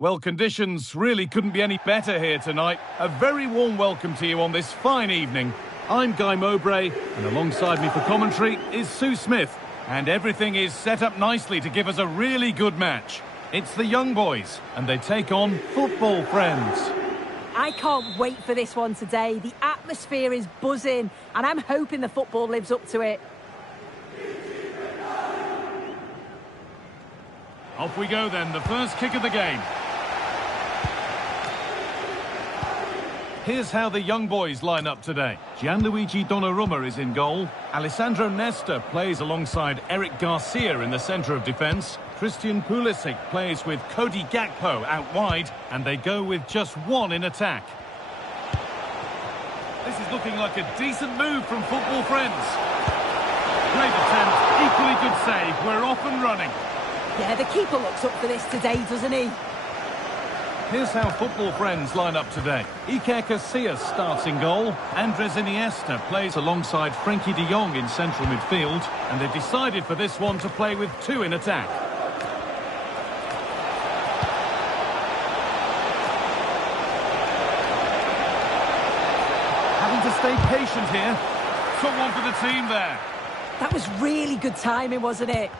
Well, conditions really couldn't be any better here tonight. A very warm welcome to you on this fine evening. I'm Guy Mowbray, and alongside me for commentary is Sue Smith. And everything is set up nicely to give us a really good match. It's the young boys, and they take on football friends. I can't wait for this one today. The atmosphere is buzzing, and I'm hoping the football lives up to it. Off we go then, the first kick of the game. Here's how the young boys line up today. Gianluigi Donnarumma is in goal. Alessandro Nesta plays alongside Eric Garcia in the centre of defence. Christian Pulisic plays with Cody Gakpo out wide, and they go with just one in attack. This is looking like a decent move from football friends. Great attempt, equally good save. We're off and running. Yeah, the keeper looks up for this today, doesn't he? Here's how football friends line up today. Iker Casillas starts in goal. Andres Iniesta plays alongside Frenkie de Jong in central midfield. And they've decided for this one to play with two in attack. Having to stay patient here. Took one for the team there. That was really good timing, wasn't it?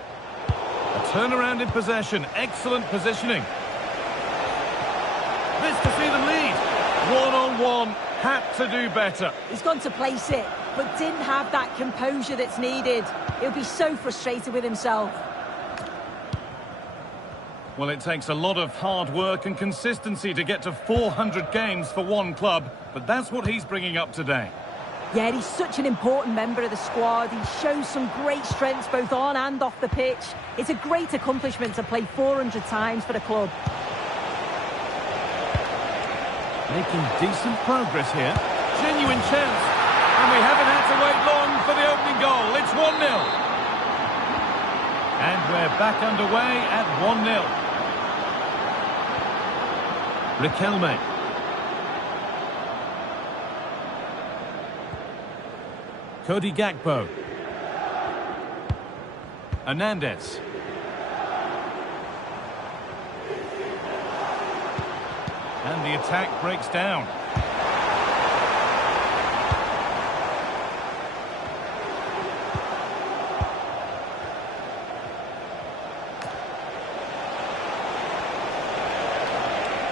A turnaround in possession. Excellent positioning. This to see them lead. One-on-one. Had to do better. He's gone to place it, but didn't have that composure that's needed. He'll be so frustrated with himself. Well, it takes a lot of hard work and consistency to get to 400 games for one club, but that's what he's bringing up today. Yeah, he's such an important member of the squad. He shows some great strengths both on and off the pitch. It's a great accomplishment to play 400 times for the club. Making decent progress here. Genuine chance. And we haven't had to wait long for the opening goal. It's 1-0. And we're back underway at 1-0. Riquelme. Cody Gakpo. Hernandez. And the attack breaks down.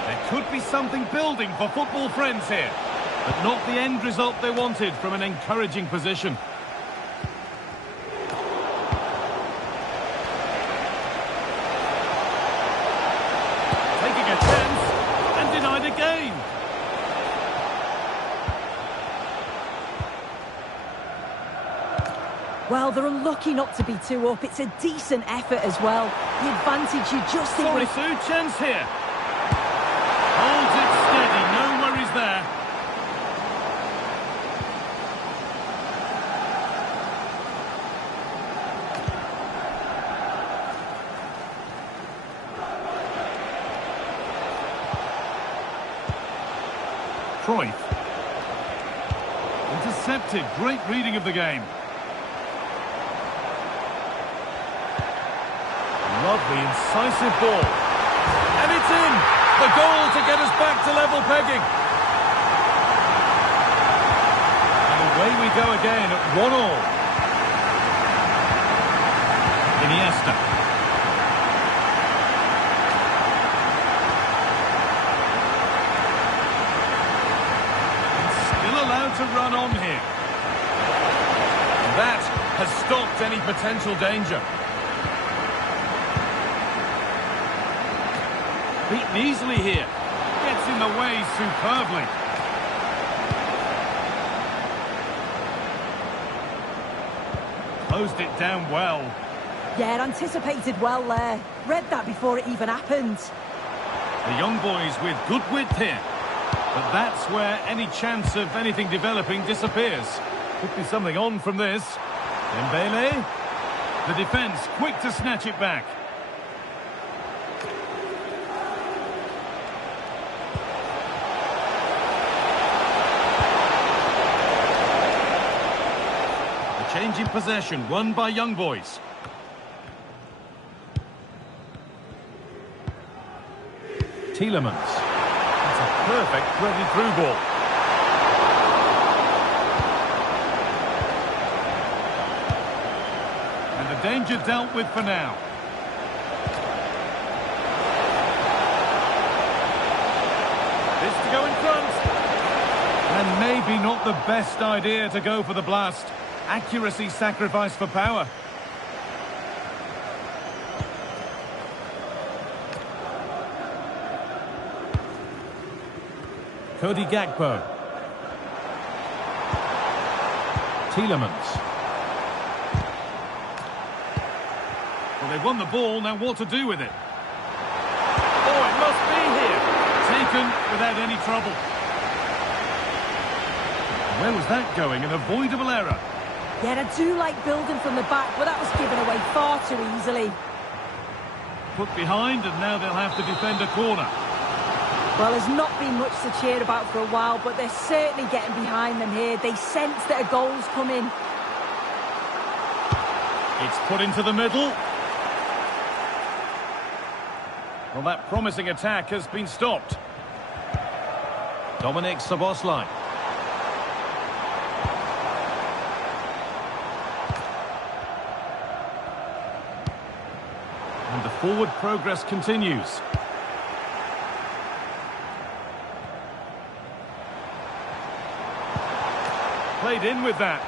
There could be something building for football friends here, but not the end result they wanted from an encouraging position. Taking a chance. Denied again. Well, they're unlucky not to be two up. It's a decent effort as well. The advantage you just think... Sorry, Sue, chance here. Holds it steady, no worries there. Cruyff. Intercepted. Great reading of the game. Lovely, incisive ball. And it's in! The goal to get us back to level pegging. And away we go again at 1-1. Iniesta. To run on here. That has stopped any potential danger. Beaten easily here. Gets in the way superbly. Closed it down well. Yeah, anticipated well there. Read that before it even happened. The young boys with good width here. But that's where any chance of anything developing disappears. Could be something on from this. Dembele. The defence quick to snatch it back. A change in possession won by young boys. Tielemans. That's a perfect threaded through ball. And the danger dealt with for now. This to go in front. And maybe not the best idea to go for the blast. Accuracy sacrificed for power. Cody Gakpo. Tielemans. Well, they've won the ball, now what to do with it? Oh, it must be here. Taken without any trouble. Where was that going? An avoidable error. Yeah, I do like building from the back, but that was given away far too easily. Put behind, and now they'll have to defend a corner. Well, there's not been much to cheer about for a while, but they're certainly getting behind them here. They sense that a goal's coming. It's put into the middle. Well, that promising attack has been stopped. Dominic Szoboszlai. And the forward progress continues. Played in with that.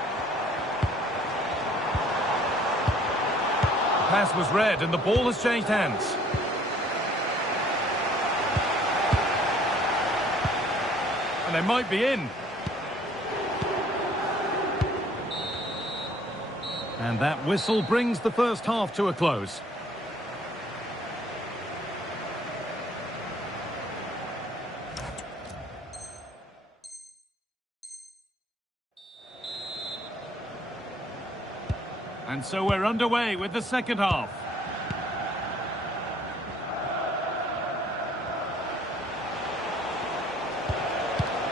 The pass was read and the ball has changed hands. And they might be in. And that whistle brings the first half to a close. And so we're underway with the second half.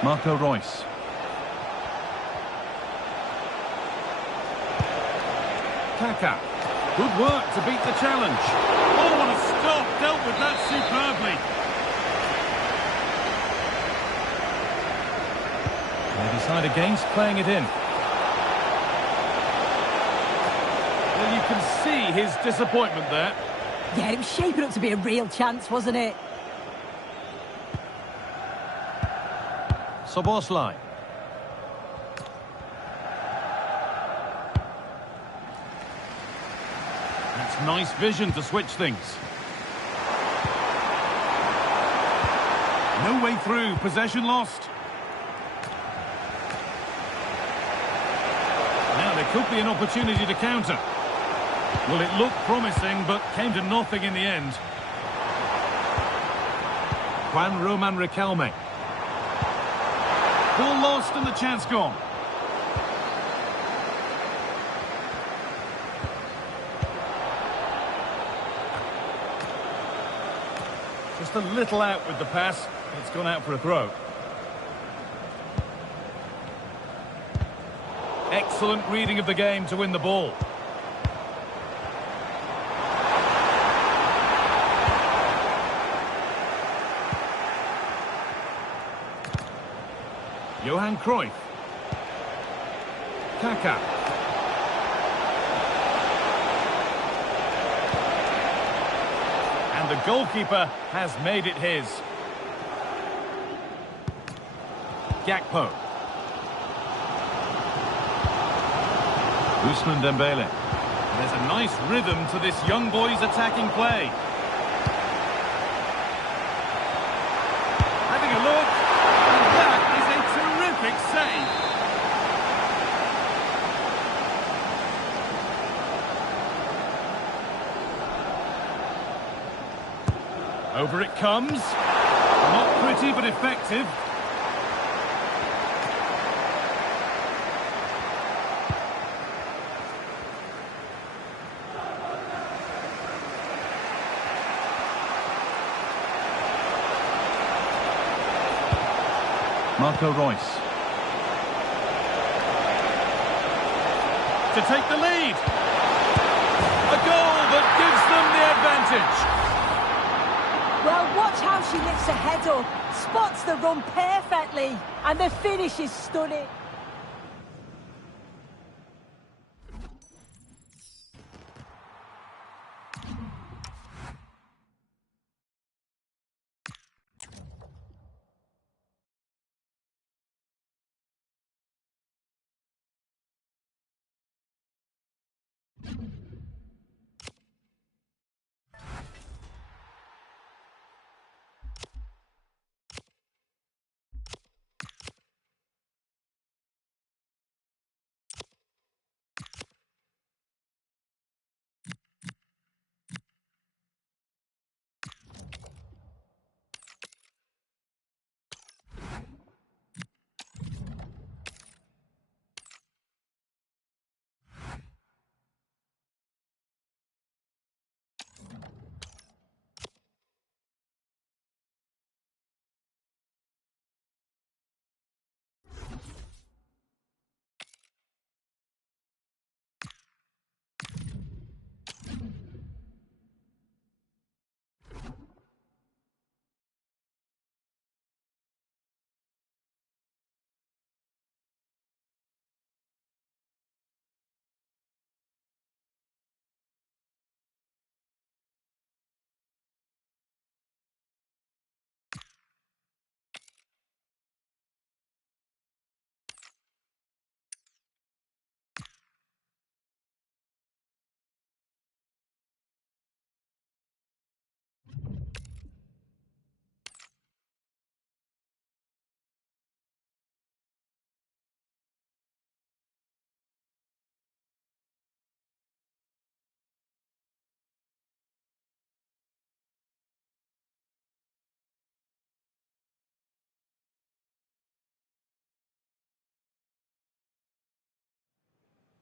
Marco Reus. Kaka. Good work to beat the challenge. Oh, what a stop. Dealt with that superbly. They decide against playing it in. Well, you can see his disappointment there. Yeah, it was shaping up to be a real chance, wasn't it? Szoboszlai. That's nice vision to switch things. No way through, possession lost. Now there could be an opportunity to counter. Well, it looked promising, but came to nothing in the end. Juan Roman Riquelme. Ball lost and the chance gone. Just a little out with the pass. It's gone out for a throw. Excellent reading of the game to win the ball. Johan Cruyff. Kaka. And the goalkeeper has made it his. Gakpo. Ousmane Dembele. There's a nice rhythm to this young boy's attacking play. Having a look. And that is a terrific save. Over it comes. Not pretty, but effective. Marco Reus. To take the lead. A goal that gives them the advantage. Well, watch how she lifts her head up, spots the run perfectly, and the finish is stunning.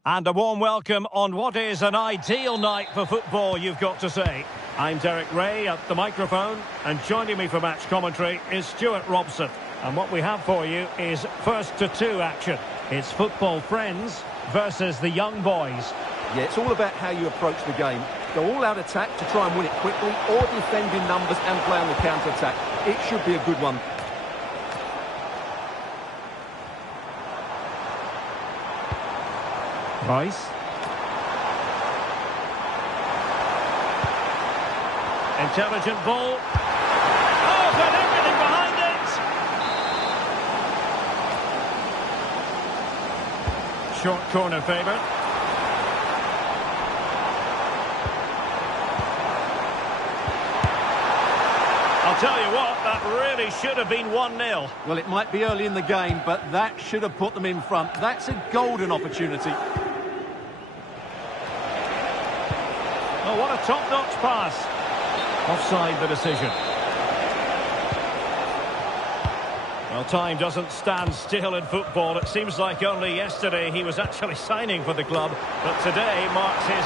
And a warm welcome on what is an ideal night for football, you've got to say. I'm Derek Ray at the microphone, and joining me for match commentary is Stuart Robson. And what we have for you is first to two action. It's football friends versus the young boys. Yeah, it's all about how you approach the game. Go all-out attack to try and win it quickly, or defend in numbers and play on the counter-attack. It should be a good one. Rice. Intelligent ball. Oh, got everything behind it. Short corner favour. I'll tell you what, that really should have been 1-0. Well, it might be early in the game, but that should have put them in front. That's a golden opportunity. Oh, what a top-notch pass. Offside the decision. Well, time doesn't stand still in football. It seems like only yesterday he was actually signing for the club, but today marks his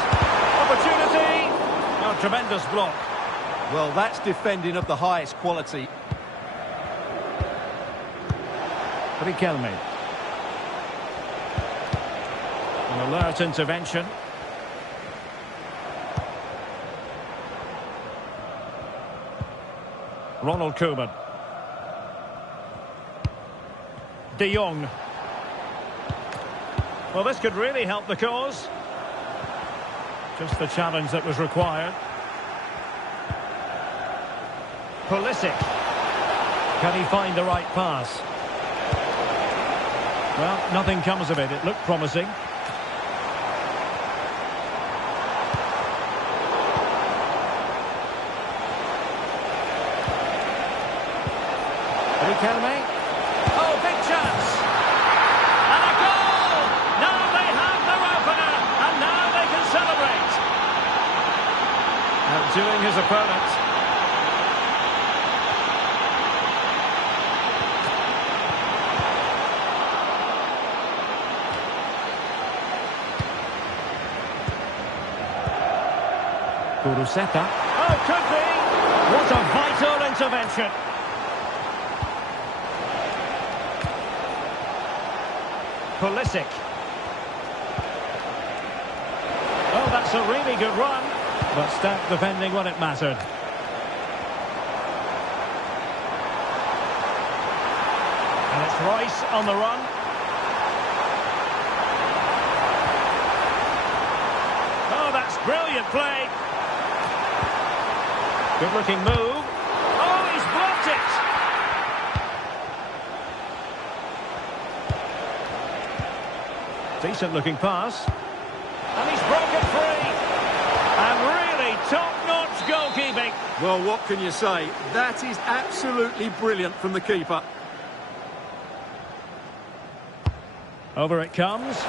opportunity. Oh, tremendous block. Well, that's defending of the highest quality. Pickyselection. An alert intervention. Ronald Koeman. De Jong. Well, this could really help the cause. Just the challenge that was required. Pulisic. Can he find the right pass? Well, nothing comes of it. It looked promising. Pickyselection. Oh, big chance. And a goal! Now they have their opener, and now they can celebrate. Outdoing his opponent. Kuruseta. Oh, could be. What a vital intervention. Pulisic. Oh, that's a really good run, but stout defending when it mattered. Royce on the run. Oh, that's brilliant play. Good looking move. Oh, he's blocked it. Decent looking pass. And he's broken free. And really top-notch goalkeeping. Well, what can you say? That is absolutely brilliant from the keeper. Over it comes.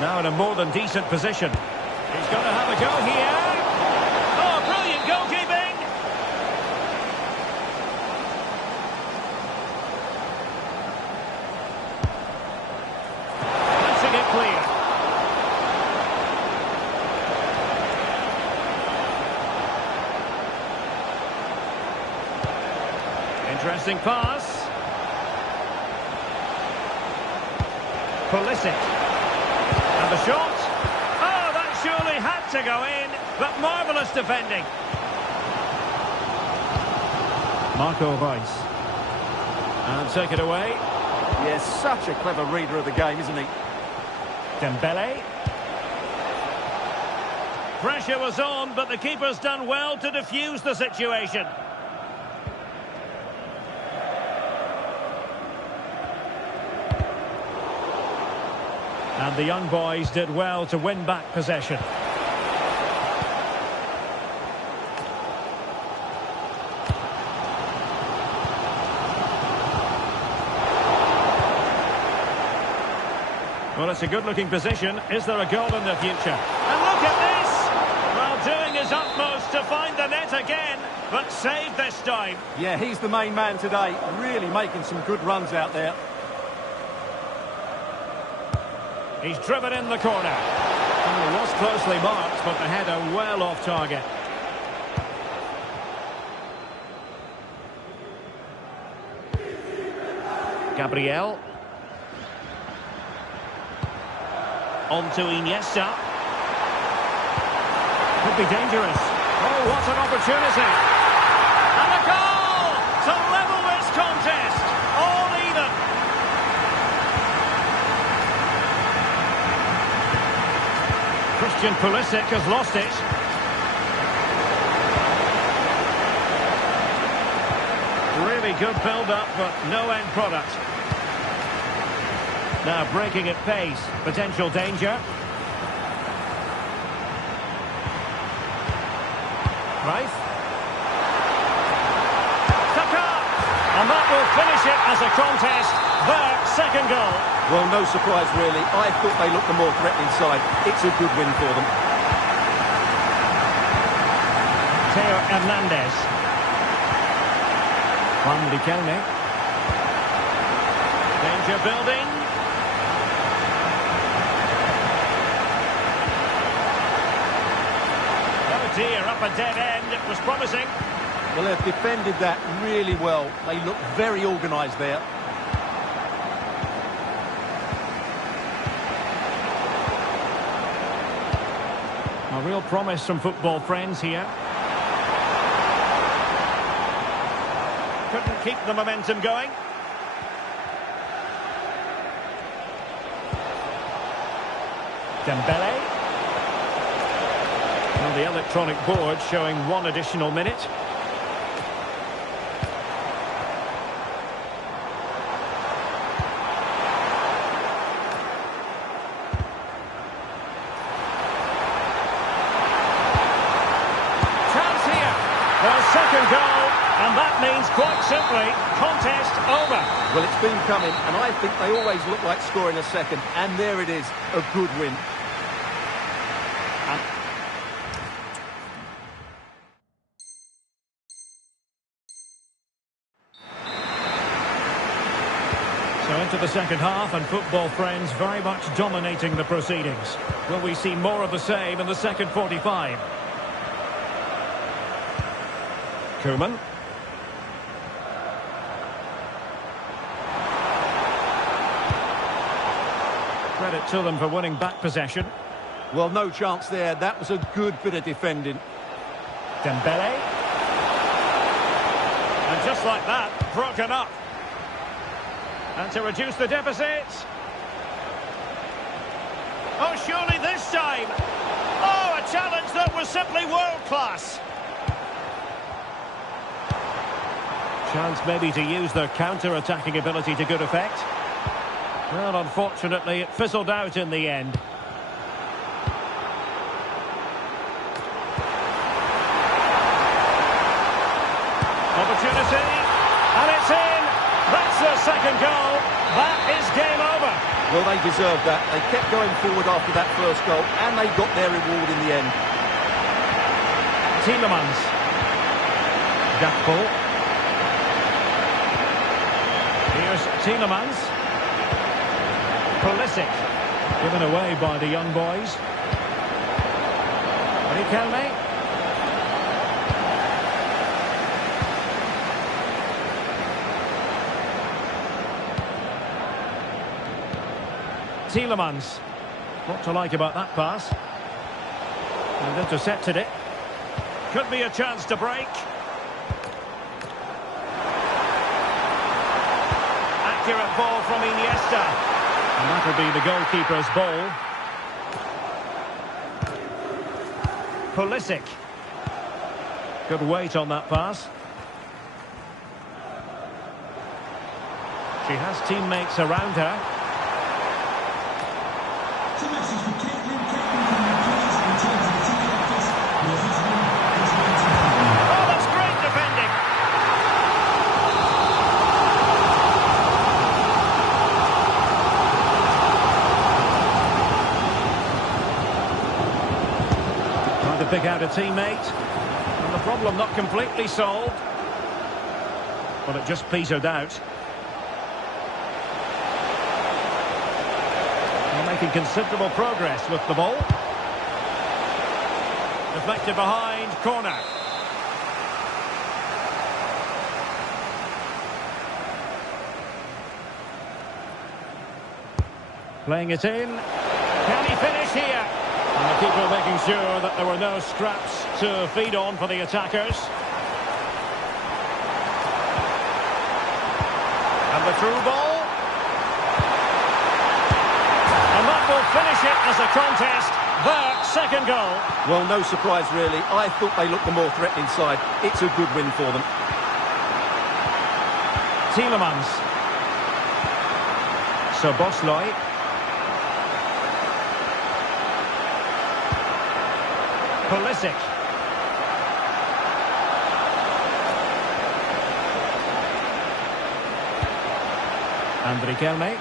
Now in a more than decent position. He's going to have a go here. Oh, brilliant goalkeeping! Passing it clear. Interesting pass. Pickyselection. And the shot. Oh, that surely had to go in, but marvellous defending. Marco Reus. And take it away. Yes, such a clever reader of the game, isn't he? Dembele. Pressure was on, but the keeper's done well to defuse the situation. And the young boys did well to win back possession. Well, it's a good-looking position. Is there a goal in the future? And look at this! Well, doing his utmost to find the net again, but saved this time. Yeah, he's the main man today. Really making some good runs out there. He's driven in the corner. Oh, it was closely marked, but the header well off target. Gabriel. On to Iniesta. Could be dangerous. Oh, what an opportunity. And a goal to level this contest. All even. Christian Pulisic has lost it. Really good build-up, but no end product. Now breaking at pace. Potential danger. Right. Taka! And that will finish it as a contest. Their second goal. Well, no surprise, really. I thought they looked the more threatening side. It's a good win for them. Theo Hernandez. Juan Riquelme. Danger building. Oh dear, up a dead end. It was promising. Well, they've defended that really well. They look very organised there. A real promise from football friends here. Couldn't keep the momentum going. Dembele. Well, the electronic board showing 1 additional minute. Their second goal, and that means quite simply, contest over. Well, it's been coming, and I think they always look like scoring a second, and there it is, a good win. So into the second half, and football friends very much dominating the proceedings. Will we see more of the same in the second 45? Koeman. Credit to them for winning back possession. Well, no chance there. That was a good bit of defending. Dembele. And just like that, broken up. And to reduce the deficit. Oh, surely this time. Oh, a challenge that was simply world-class. Chance maybe to use their counter-attacking ability to good effect. Well, unfortunately, it fizzled out in the end. Opportunity, and it's in. That's the second goal. That is game over. Well, they deserved that. They kept going forward after that first goal, and they got their reward in the end. Tielemans. Gakpo. Here's Tielemans. Pulisic. Given away by the young boys. Riquelme. Tielemans. What to like about that pass? And intercepted it. Could be a chance to break. Accurate ball from Iniesta. And that'll be the goalkeeper's ball. Pulisic. Good weight on that pass. She has teammates around her. Oh, that's great defending. Trying to pick out a teammate. And the problem not completely solved. But it just petered out. They're making considerable progress with the ball. Deflected behind, corner. Playing it in. Can he finish here? And the keeper making sure that there were no scraps to feed on for the attackers. And the through ball. And that will finish it as a contest. Their second goal. Well, no surprise, really. I thought they looked the more threatening side. It's a good win for them. Tielemans. Szoboszlai. Pulisic. And Riquelme.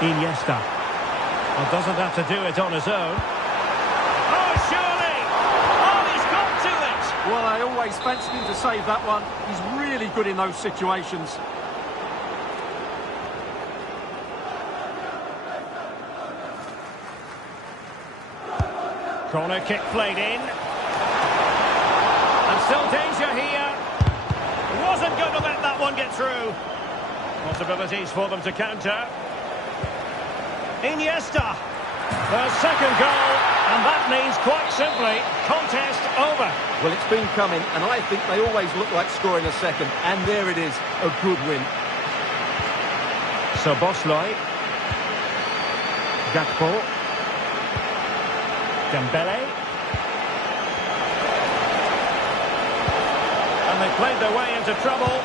Iniesta. Well, doesn't have to do it on his own. Oh, surely! Oh, he's got to it! Well, I always fancied him to save that one. He's really good in those situations. Corner kick played in. And still danger here. Wasn't going to let that one get through. Possibilities for them to counter. Iniesta, their second goal, and that means quite simply, contest over. Well, it's been coming, and I think they always look like scoring a second, and there it is, a good win. Szoboszlai, Gakpo, Dembele, and they played their way into trouble.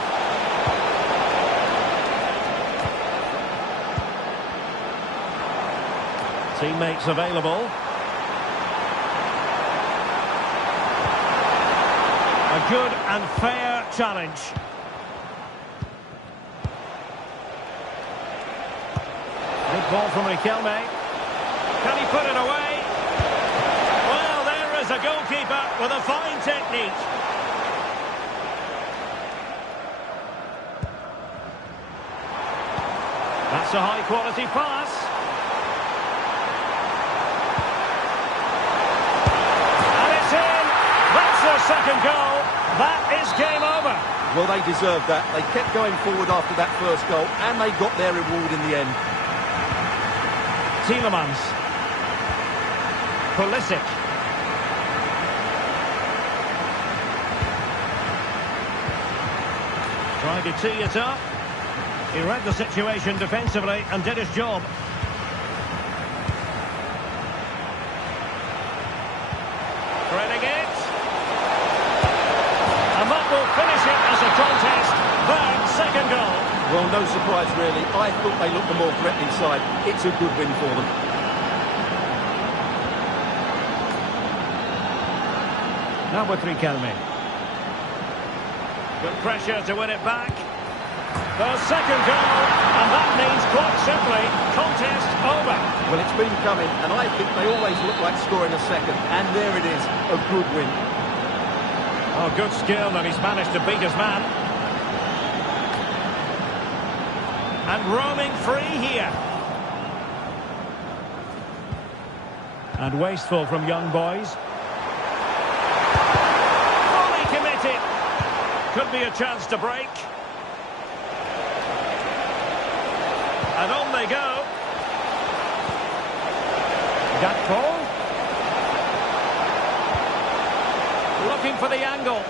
Teammates available. A good and fair challenge. Good ball from Riquelme. Can he put it away? Well, there is a goalkeeper with a fine technique. That's a high-quality pass. Second goal, that is game over. Well, they deserved that. They kept going forward after that first goal, and they got their reward in the end. Tielemans. Pulisic. Trying to tee it up. He read the situation defensively and did his job. Threading it. And that will finish it as a contest. Third, second goal. Well, no surprise, really. I thought they looked the more threatening side. It's a good win for them. Now with Riquelme. Good pressure to win it back. The second goal, and that means quite simply, contest over. Well, it's been coming, and I think they always look like scoring a second, and there it is, a good win. Oh, good skill, and he's managed to beat his man. And roaming free here. And wasteful from young boys. Fully committed. Could be a chance to break. And on they go. Gakpo. Looking for the angle.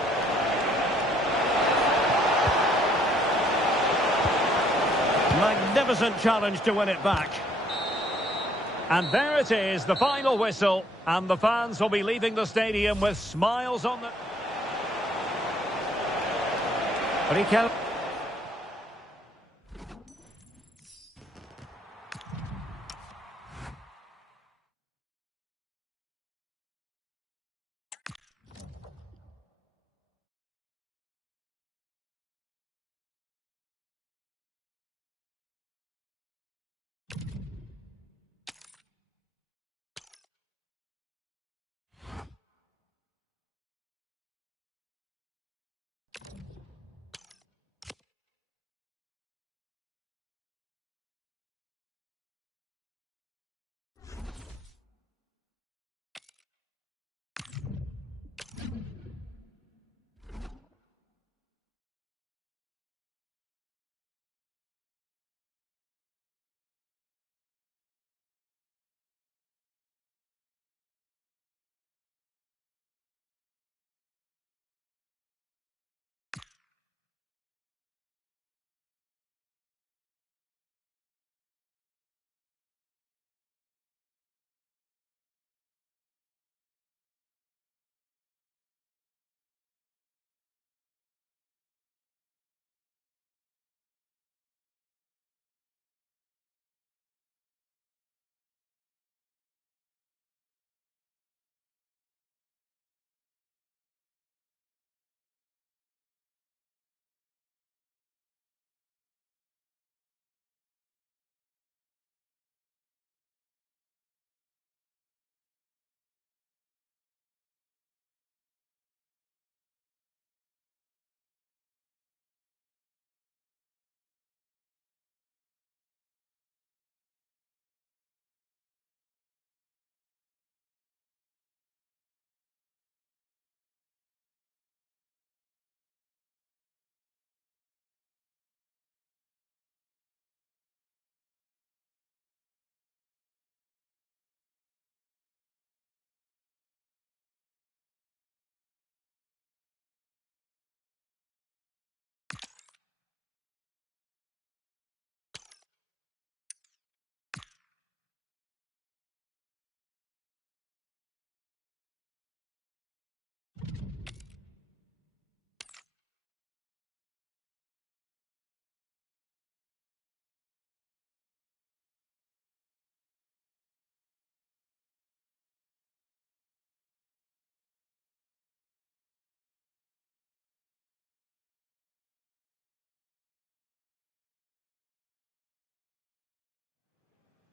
Magnificent challenge to win it back. And there it is, the final whistle. And the fans will be leaving the stadium with smiles on the... Riquelme.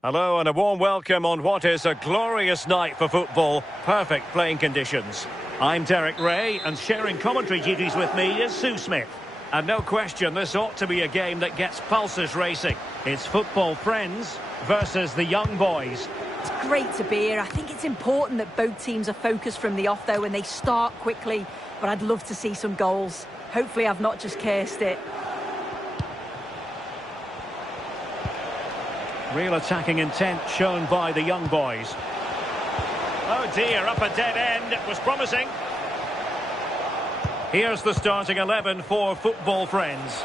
Hello and a warm welcome on what is a glorious night for football. Perfect playing conditions. I'm Derek Ray, and sharing commentary duties with me is Sue Smith. And no question, this ought to be a game that gets pulses racing. It's football friends versus the young boys. It's great to be here. I think it's important that both teams are focused from the off, though, and they start quickly. But I'd love to see some goals. Hopefully I've not just cursed it. Real attacking intent shown by the young boys. Oh dear, up a dead end. It was promising. Here's the starting 11 for Football Friends.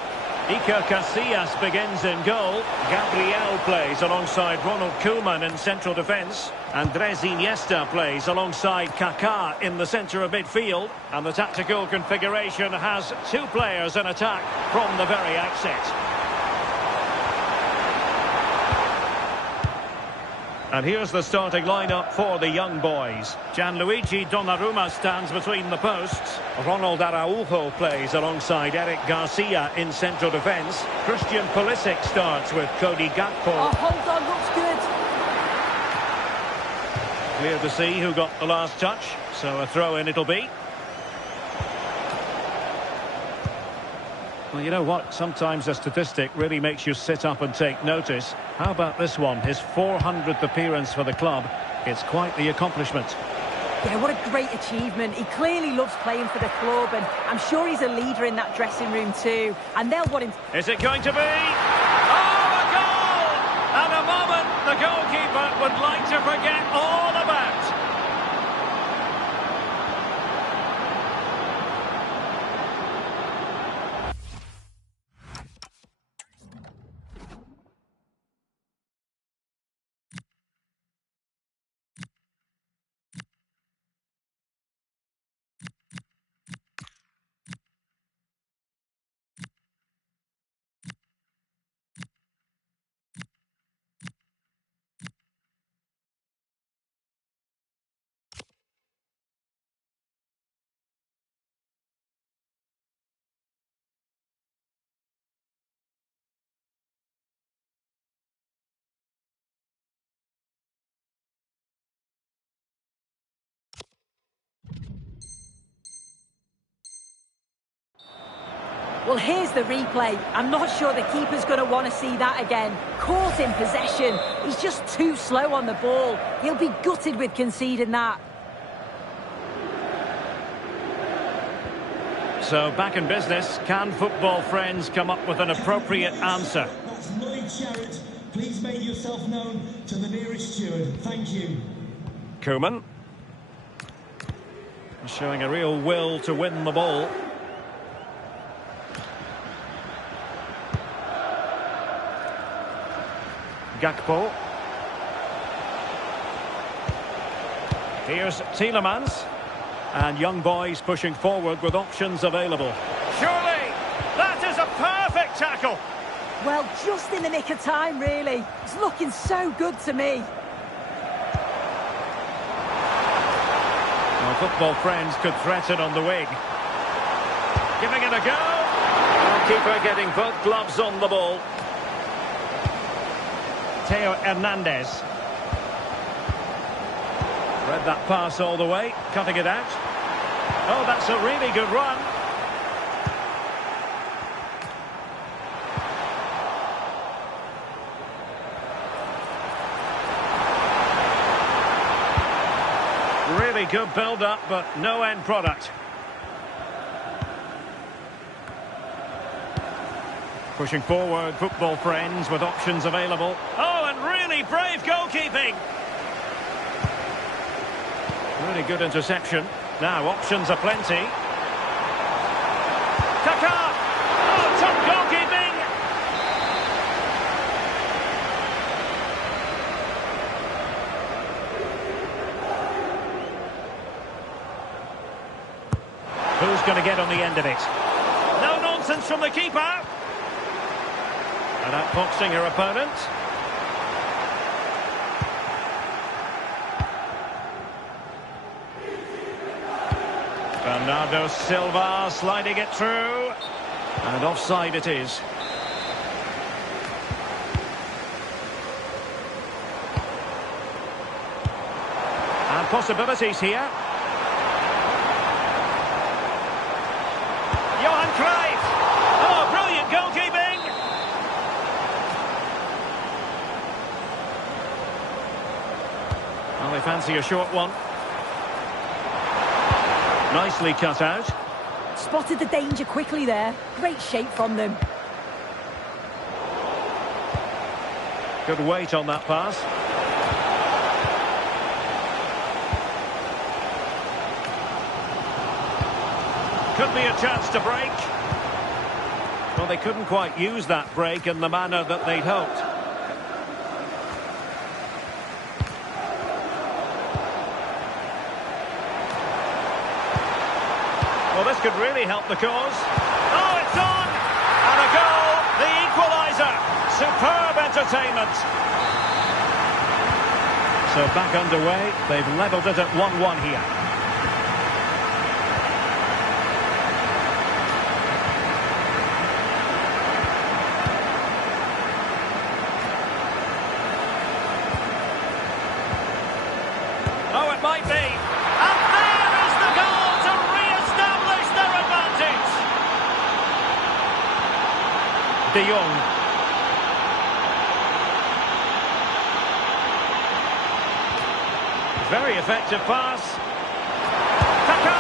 Iker Casillas begins in goal. Gabriel plays alongside Ronald Koeman in central defence. Andres Iniesta plays alongside Kaká in the centre of midfield. And the tactical configuration has two players in attack from the very outset. And here's the starting lineup for the young boys. Gianluigi Donnarumma stands between the posts. Ronald Araujo plays alongside Eric Garcia in central defence. Christian Pulisic starts with Cody Gakpo. Oh, hold on, looks good. Clear to see who got the last touch, so a throw-in it'll be. Well, you know what? Sometimes a statistic really makes you sit up and take notice. How about this one? His 400th appearance for the club. It's quite the accomplishment. Yeah, what a great achievement. He clearly loves playing for the club, and I'm sure he's a leader in that dressing room too. And they'll want him... Is it going to be? Oh, a goal! And a moment the goalkeeper would like to forget all about. Well, here's the replay. I'm not sure the keeper's going to want to see that again. Caught in possession. He's just too slow on the ball. He'll be gutted with conceding that. So back in business, can Football Friends come up with an appropriate answer? That's Lloyd Jarrett. Please make yourself known to the nearest steward. Thank you. Koeman. Showing a real will to win the ball. Gakpo. Here's Tielemans. And young boys pushing forward with options available. Surely, that is a perfect tackle. Well, just in the nick of time, really. It's looking so good to me. Well, Football Friends could threaten on the wing. Giving it a go. Keeper getting both gloves on the ball. Theo Hernandez. Read that pass all the way, cutting it out. Oh, that's a really good run. Really good build-up, but no end product. Pushing forward, Football Friends with options available. Oh, and really brave goalkeeping. Really good interception. Now, options are plenty. Kaká! Oh, top goalkeeping! Who's going to get on the end of it? No nonsense from the keeper. And outboxing her opponent. Bernardo Silva sliding it through. And offside it is. And possibilities here. Johan Cruyff. Oh, brilliant goalkeeping. Well, they fancy a short one. Nicely cut out. Spotted the danger quickly there. Great shape from them. Good weight on that pass. Could be a chance to break. Well, they couldn't quite use that break in the manner that they'd hoped. Well, this could really help the cause. Oh, it's on! And a goal, the equaliser. Superb entertainment. So back underway, they've levelled it at 1-1 here. Oh, it might be. And there is the goal to re-establish their advantage. De Jong. Very effective pass. Kaka!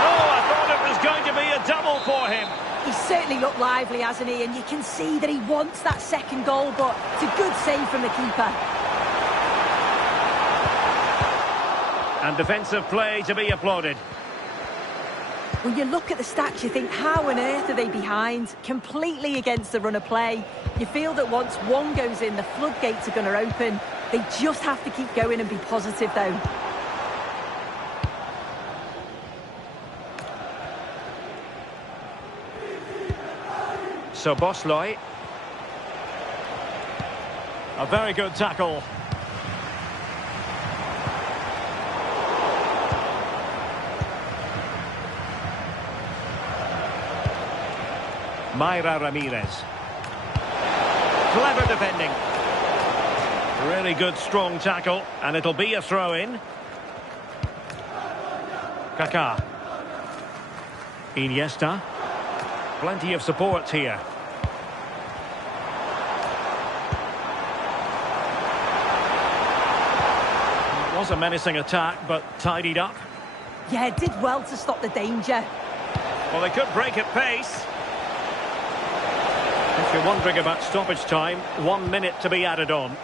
Oh, I thought it was going to be a double for him. He's certainly looked lively, hasn't he? And you can see that he wants that second goal, but it's a good save from the keeper. And defensive play to be applauded. When you look at the stats, you think, how on earth are they behind? Completely against the run of play. You feel that once one goes in, the floodgates are going to open. They just have to keep going and be positive, though. So Bosloy. A very good tackle. Mayra Ramirez. Clever defending. Really good, strong tackle, and it'll be a throw-in. Kaká. Iniesta. Plenty of support here. It was a menacing attack, but tidied up. Yeah, did well to stop the danger. Well, they could break at pace. If you're wondering about stoppage time, 1 minute to be added on.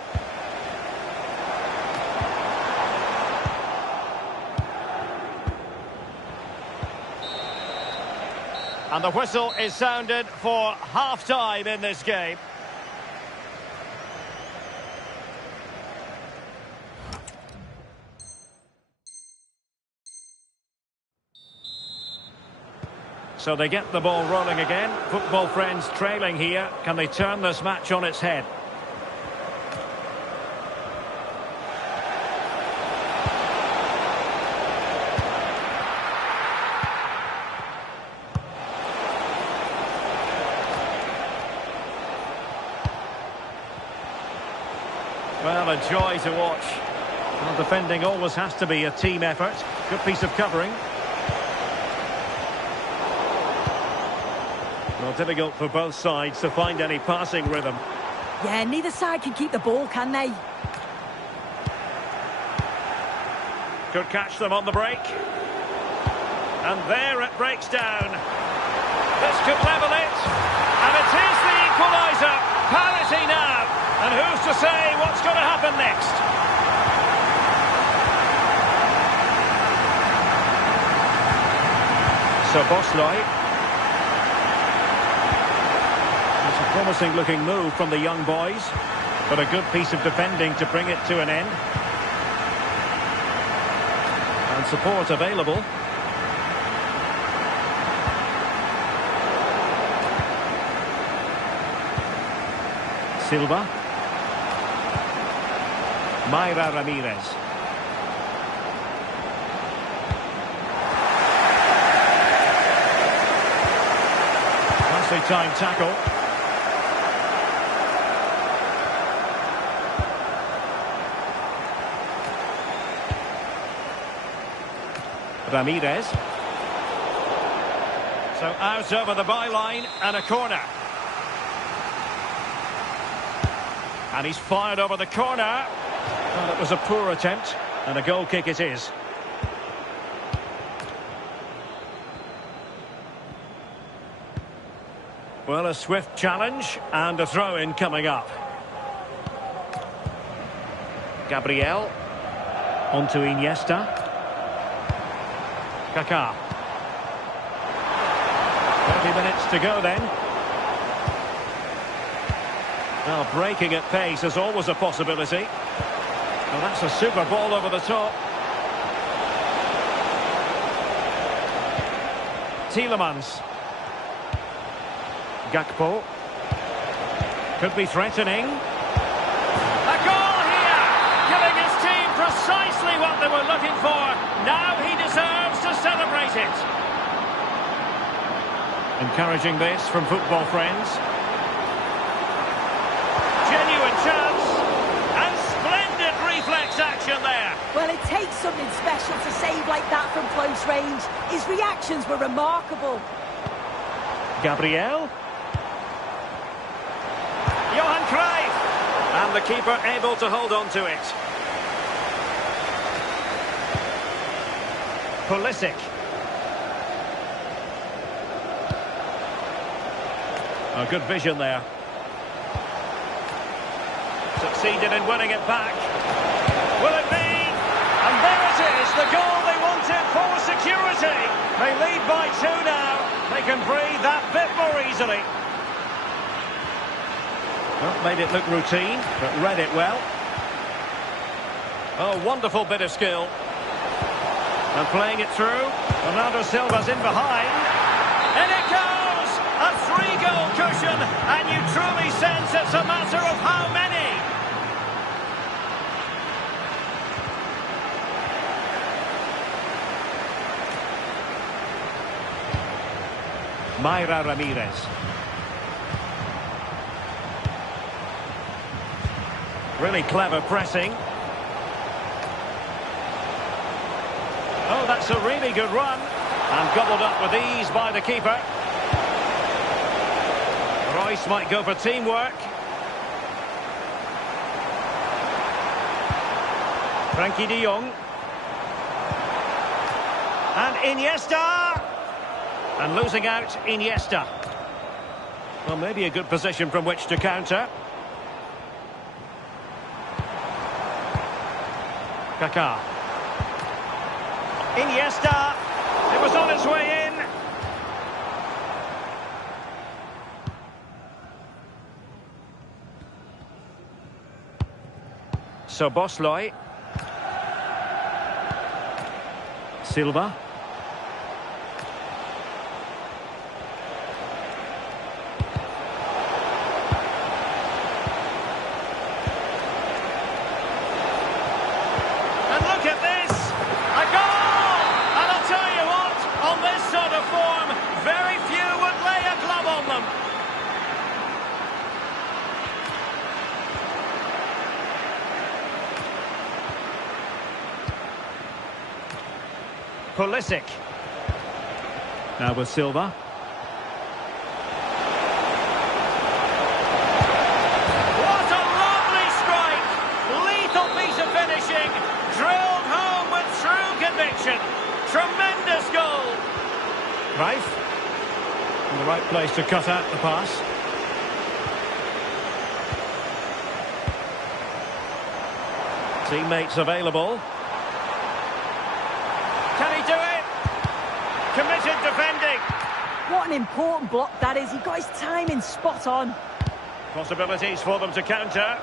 And the whistle is sounded for half-time in this game. So they get the ball rolling again. Football friends trailing here. Can they turn this match on its head? Well, a joy to watch. Well, defending always has to be a team effort. Good piece of covering. Well, difficult for both sides to find any passing rhythm. Yeah, neither side can keep the ball, can they? Could catch them on the break. And there it breaks down. This could level it. And it is the equaliser. Parity now. And who's to say what's going to happen next? So Bosloy. It's a promising looking move from the young boys, but a good piece of defending to bring it to an end. And support available. Silva. Mayra Ramirez. Nicely timed tackle. Ramirez. So out over the byline and a corner. And he's fired over the corner. Well, it was a poor attempt, and a goal kick it is. Well, a swift challenge and a throw-in coming up. Gabriel. On to Iniesta. Kaká. 30 minutes to go then. Well, breaking at pace is always a possibility. Well, that's a super ball over the top. Tielemans. Gakpo. Could be threatening. A goal here! Giving his team precisely what they were looking for. Now he deserves to celebrate it. Encouraging this from football friends. Genuine chance. And splendid reflex action there. Well, it takes something special to save like that from close range. His reactions were remarkable. Gabriel. Johan Cruyff. And the keeper able to hold on to it. Pulisic. A good vision there. Succeeded in winning it back. Will it be? And there it is, the goal they wanted for security. They lead by 2 now. They can breathe that bit more easily. Well, made it look routine, but read it well. Oh, wonderful bit of skill. And playing it through. Bernardo Silva's in behind. In it goes! A 3-goal cushion, and you truly sense it's a matter of how many. Mayra Ramirez. Really clever pressing. Oh, that's a really good run. And gobbled up with ease by the keeper. Royce might go for teamwork. Frankie de Jong. And Iniesta. And losing out, Iniesta. Well, maybe a good position from which to counter. Kaká. Iniesta. It was on its way in. Szoboszlai. Silva. And look at this! A goal! And I'll tell you what, on this sort of form, very few would lay a glove on them. Pulisic. Now with Silva. What a lovely strike! Lethal piece of finishing. Drilled home with true conviction. Tremendous goal. Cruyff. In the right place to cut out the pass. Teammates available. Can he do it? Committed defending. What an important block that is. He got his timing spot on. Possibilities for them to counter.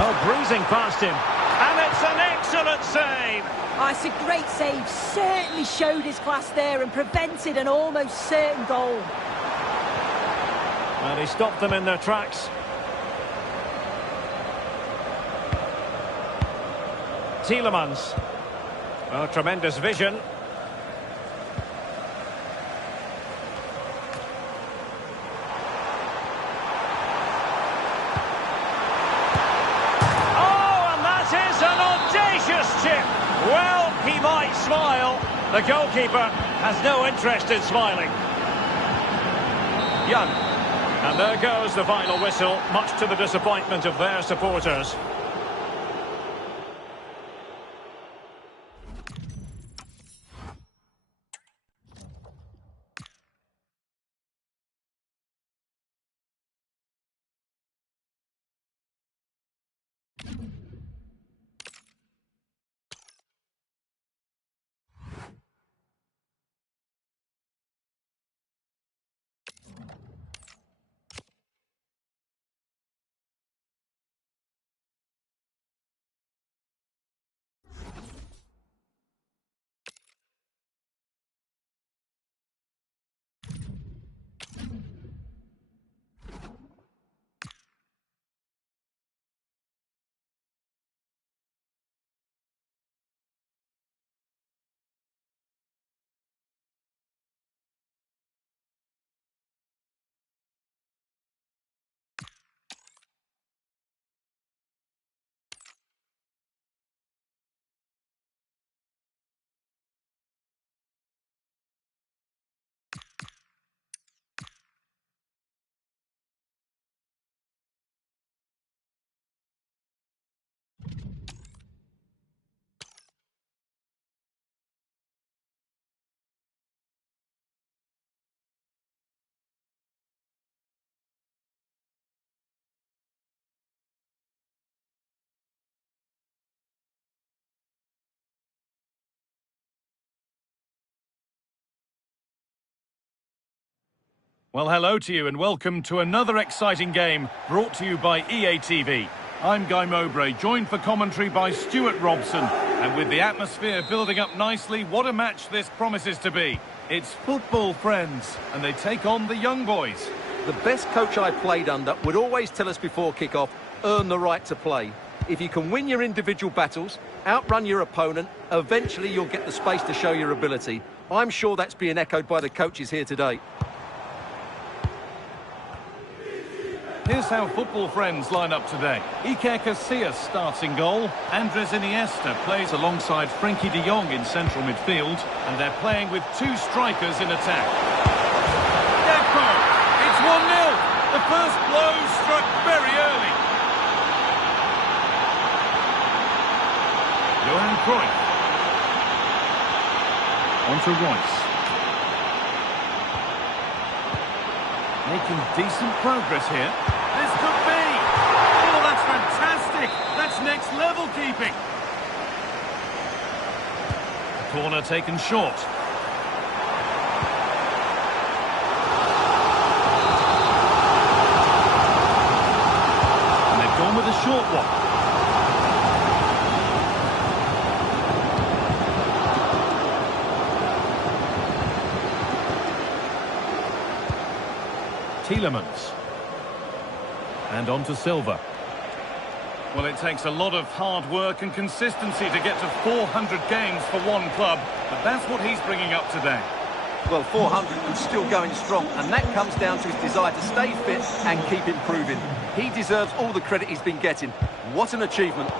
Oh, breezing past him. And it's an excellent save. Oh, it's a great save. Certainly showed his class there and prevented an almost certain goal. And he stopped them in their tracks. Tielemans. Oh, tremendous vision. Oh, and that is an audacious chip. Well, he might smile. The goalkeeper has no interest in smiling. Young. And there goes the final whistle, much to the disappointment of their supporters. Well, hello to you and welcome to another exciting game brought to you by EA TV. I'm Guy Mowbray, joined for commentary by Stuart Robson. And with the atmosphere building up nicely, what a match this promises to be. It's football, friends, and they take on the young boys. The best coach I played under would always tell us before kick-off, earn the right to play. If you can win your individual battles, outrun your opponent, eventually you'll get the space to show your ability. I'm sure that's being echoed by the coaches here today. Here's how football friends line up today. Iker Casillas starts in goal. Andres Iniesta plays alongside Frenkie de Jong in central midfield. And they're playing with two strikers in attack. Deco! It's 1-0! The first blow struck very early. Johan Cruyff. On to Royce. Making decent progress here. This could be! Oh, that's fantastic! That's next level keeping! Corner taken short. And they've gone with a short one. Tielemans. And on to Silva. Well, it takes a lot of hard work and consistency to get to 400 games for one club, but that's what he's bringing up today. Well, 400 and still going strong, and that comes down to his desire to stay fit and keep improving. He deserves all the credit he's been getting. What an achievement.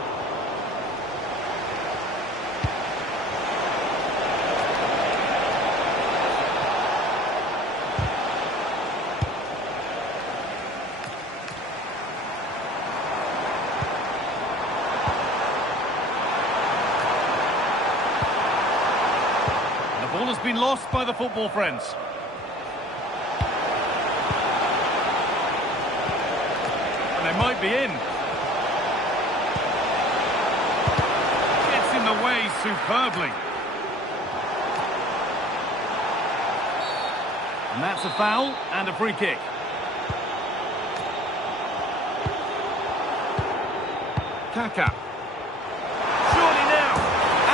The ball has been lost by the football friends. And they might be in. Gets in the way superbly. And that's a foul and a free kick. Kaka. Surely now.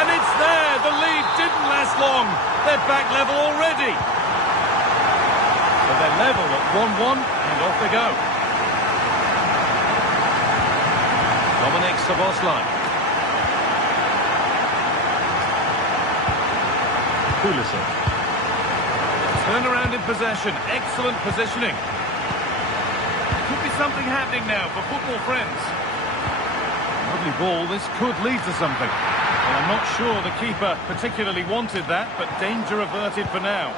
And it's there. The lead didn't last long. They're back level already. So they're level at 1-1 and off they go. Dominic Szoboszlai. Pulisic. Turn around in possession. Excellent positioning. Could be something happening now for football friends. Lovely ball. This could lead to something. Well, I'm not sure the keeper particularly wanted that, but danger averted for now.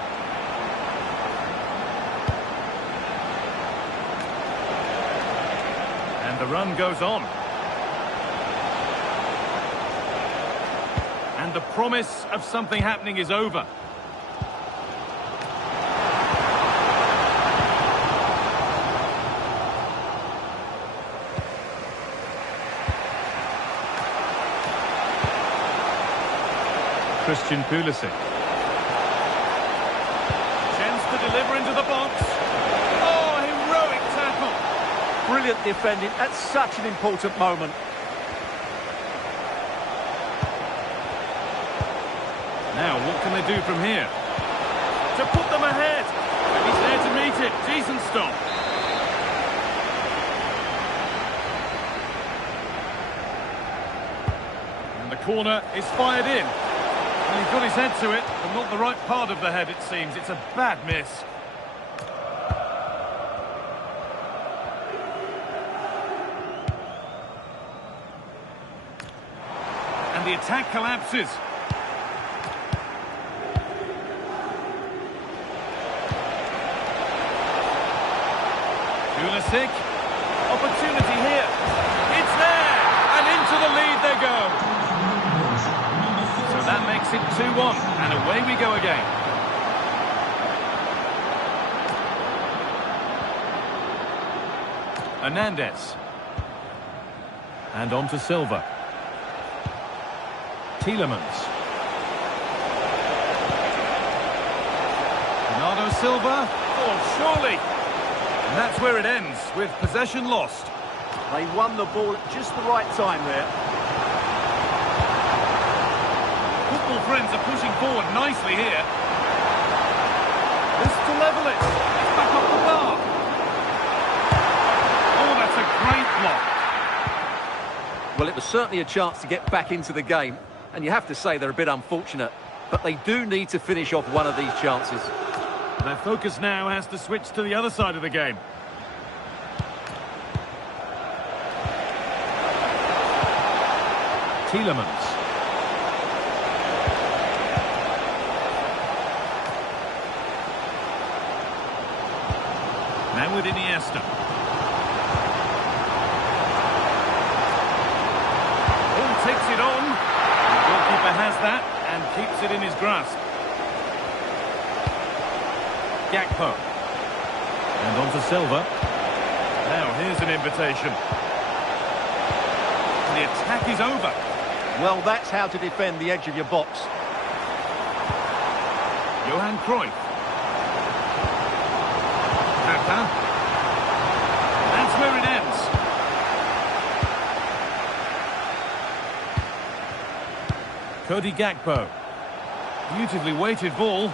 And the run goes on. And the promise of something happening is over. Christian Pulisic. Chance to deliver into the box. Oh, heroic tackle. Brilliant defending at such an important moment. Now, what can they do from here? To put them ahead. And he's there to meet it. Decent stop. And the corner is fired in. And he's got his head to it, but not the right part of the head, it seems. It's a bad miss. And the attack collapses. Pulisic. Opportunity here. It's there! And into the lead they go. So that makes it 2-1, and away we go again. Hernandez. And on to Silva. Tielemans. Bernardo Silva. Oh, surely. And that's where it ends, with possession lost. They won the ball at just the right time there. Football friends are pushing forward nicely here. This to level it. It's back off the bar. Oh, that's a great block. Well, it was certainly a chance to get back into the game. And you have to say they're a bit unfortunate. But they do need to finish off one of these chances. Their focus now has to switch to the other side of the game. Tielemans. Now with Iniesta. Oh, takes it on. The goalkeeper has that and keeps it in his grasp. Gakpo. And on to Silva. Now here's an invitation. The attack is over. Well, that's how to defend the edge of your box. Johan Cruyff. Kaka. That's where it ends. Cody Gakpo. Beautifully weighted ball.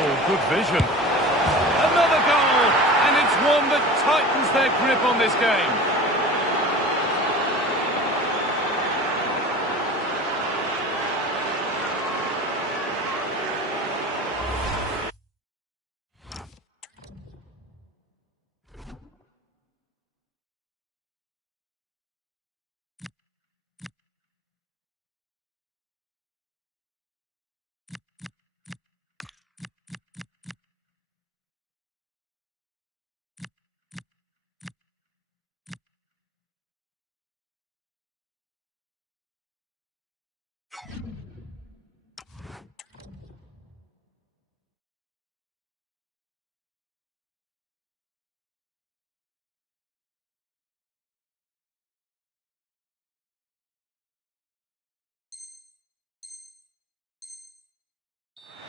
Oh, good vision. Another goal! And it's one that tightens their grip on this game.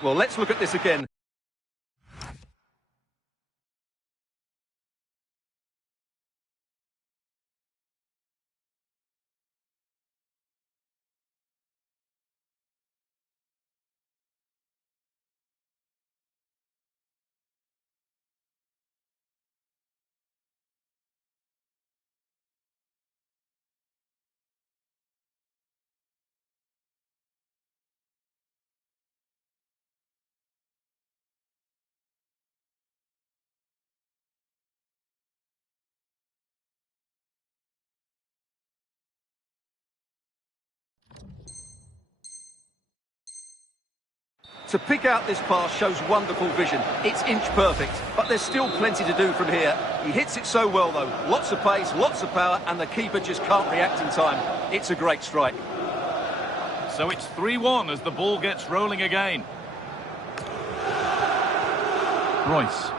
Well, let's look at this again. To pick out this pass shows wonderful vision. It's inch perfect, but there's still plenty to do from here. He hits it so well, though. Lots of pace, lots of power, and the keeper just can't react in time. It's a great strike. So it's 3-1 as the ball gets rolling again. Royce.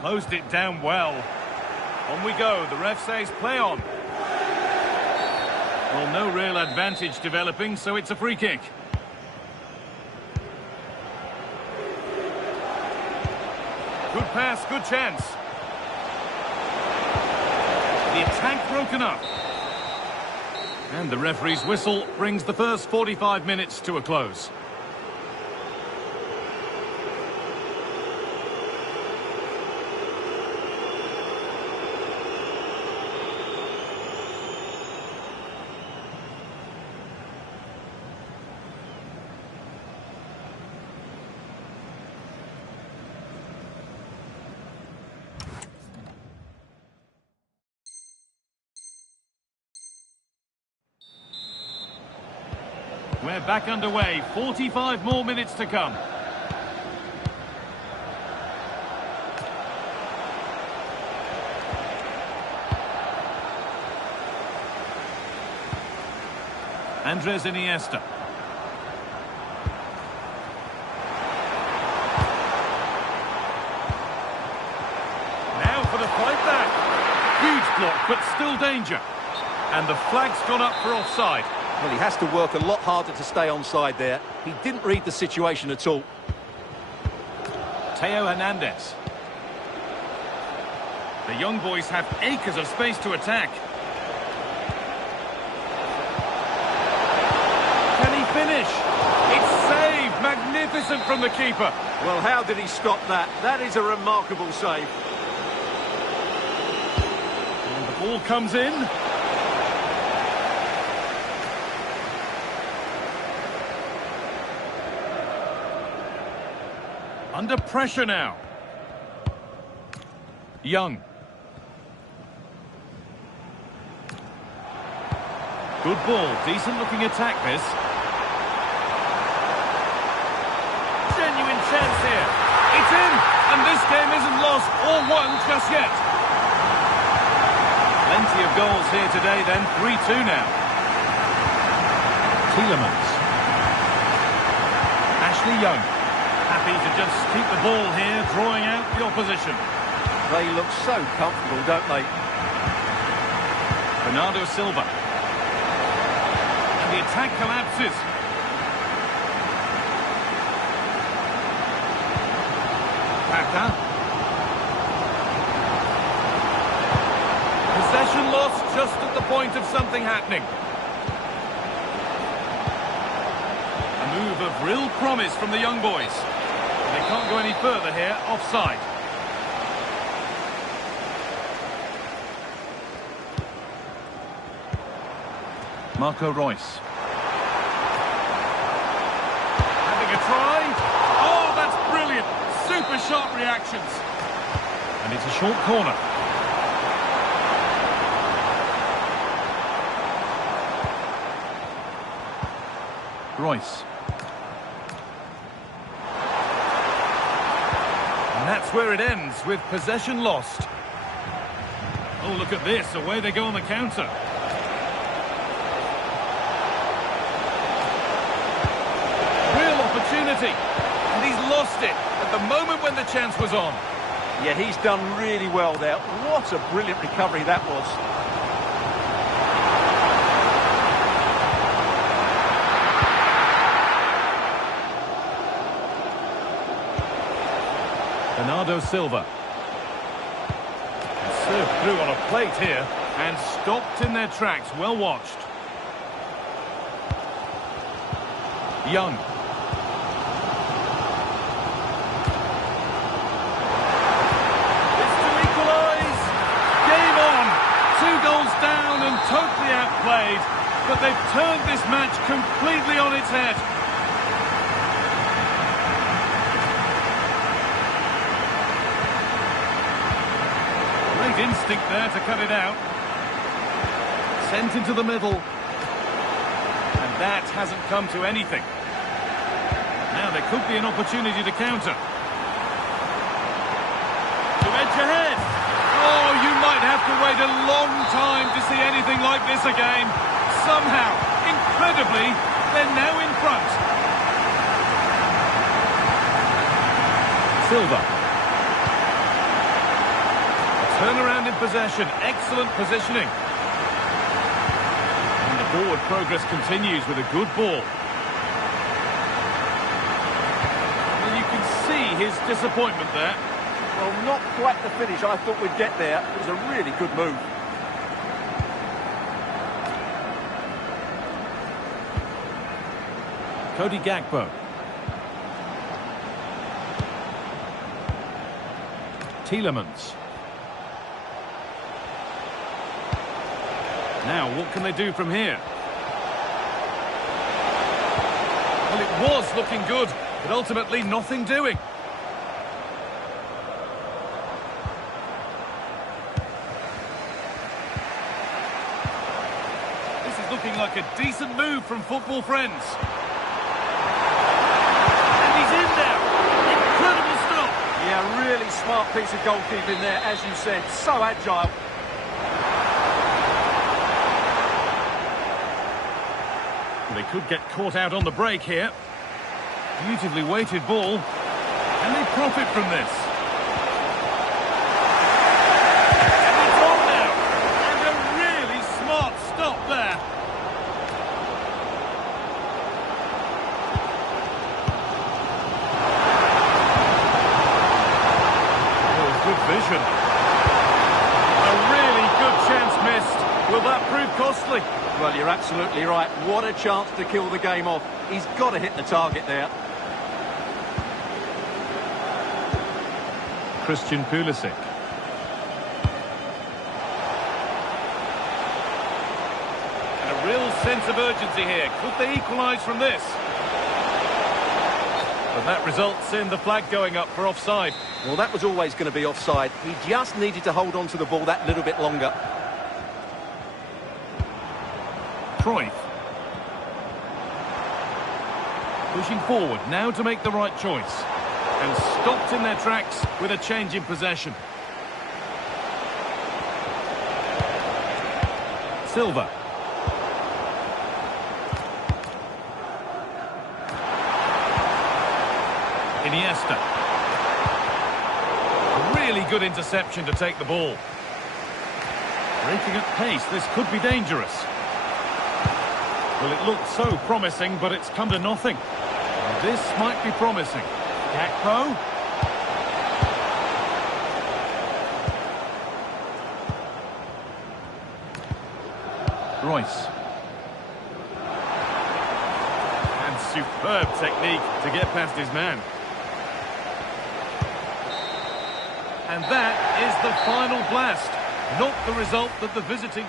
Closed it down well. On we go. The ref says play on. Well, no real advantage developing, so it's a free kick. Good pass, good chance. The attack broken up. And the referee's whistle brings the first 45 minutes to a close. We're back underway. 45 more minutes to come. Andres Iniesta. Now for the fight back. Huge block, but still danger. And the flag's gone up for offside. Well, he has to work a lot harder to stay onside there. He didn't read the situation at all. Teo Hernandez. The young boys have acres of space to attack. Can he finish? It's saved. Magnificent from the keeper. Well, how did he stop that? That is a remarkable save. And the ball comes in. Under pressure now. Young. Good ball. Decent looking attack this. Genuine chance here. It's in. And this game isn't lost or won just yet. Plenty of goals here today then. 3-2 now. Tielemans. Ashley Young. Happy to just keep the ball here, drawing out the opposition. They look so comfortable, don't they? Bernardo Silva. And the attack collapses. Kaka. Possession lost just at the point of something happening. A move of real promise from the young boys. They can't go any further here, offside. Marco Reus. Having a try. Oh, that's brilliant. Super sharp reactions. And it's a short corner. Reus. And that's where it ends, with possession lost. Oh, look at this. Away they go on the counter. Real opportunity. And he's lost it at the moment when the chance was on. Yeah, he's done really well there. What a brilliant recovery that was. Bernardo Silva. Served through on a plate here and stopped in their tracks. Well watched. Young. It's to equalise. Game on. 2 goals down and totally outplayed. But they've turned this match completely on its head. Instinct there to cut it out. Sent into the middle. And that hasn't come to anything. Now there could be an opportunity to counter. To edge ahead. Oh, you might have to wait a long time to see anything like this again. Somehow, incredibly, they're now in front. Silva. Turnaround in possession, excellent positioning. And the forward progress continues with a good ball. Well, you can see his disappointment there. Well, not quite the finish I thought we'd get there. It was a really good move. Cody Gakpo. Tielemans. Now, what can they do from here? Well, it was looking good, but ultimately nothing doing. This is looking like a decent move from football friends. And he's in there. Incredible stop. Yeah, really smart piece of goalkeeping there, as you said. So agile. They could get caught out on the break here. Beautifully weighted ball. Can they profit from this? And it's on now. And a really smart stop there. that proved costly. Well, you're absolutely right. What a chance to kill the game off. He's got to hit the target there. Christian Pulisic. And a real sense of urgency here. Could they equalise from this? But that results in the flag going up for offside. Well, that was always going to be offside. He just needed to hold on to the ball that little bit longer. Cruyff. Pushing forward, now to make the right choice. And stopped in their tracks with a change in possession. Silva. Iniesta. A really good interception to take the ball. Breaking at pace, this could be dangerous. Well, it looked so promising, but it's come to nothing. And this might be promising. Gakpo. Royce. And superb technique to get past his man. And that is the final blast. Not the result that the visiting...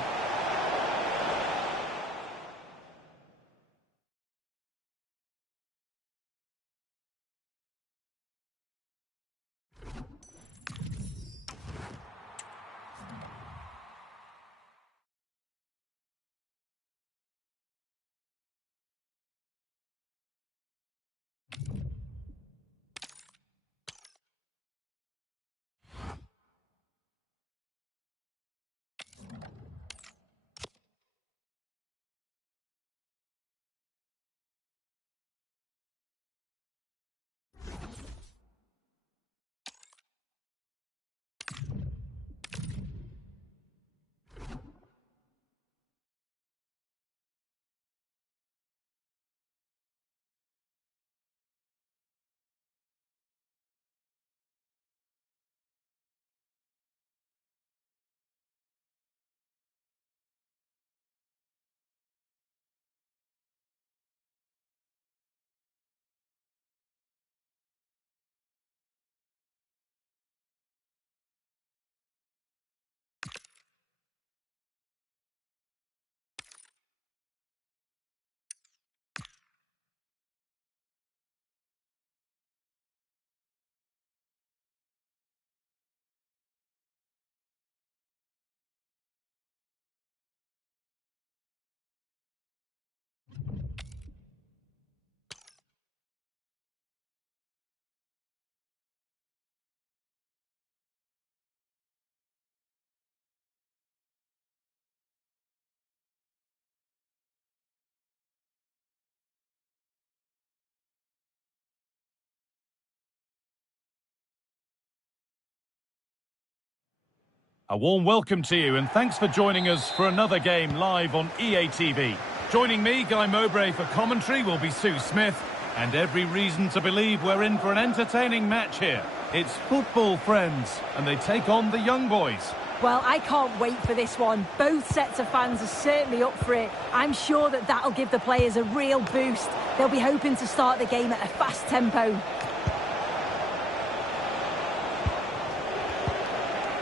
A warm welcome to you and thanks for joining us for another game live on EA TV. Joining me, Guy Mowbray, for commentary will be Sue Smith, and every reason to believe we're in for an entertaining match here. It's football, friends, and they take on the young boys. Well, I can't wait for this one. Both sets of fans are certainly up for it. I'm sure that that'll give the players a real boost. They'll be hoping to start the game at a fast tempo.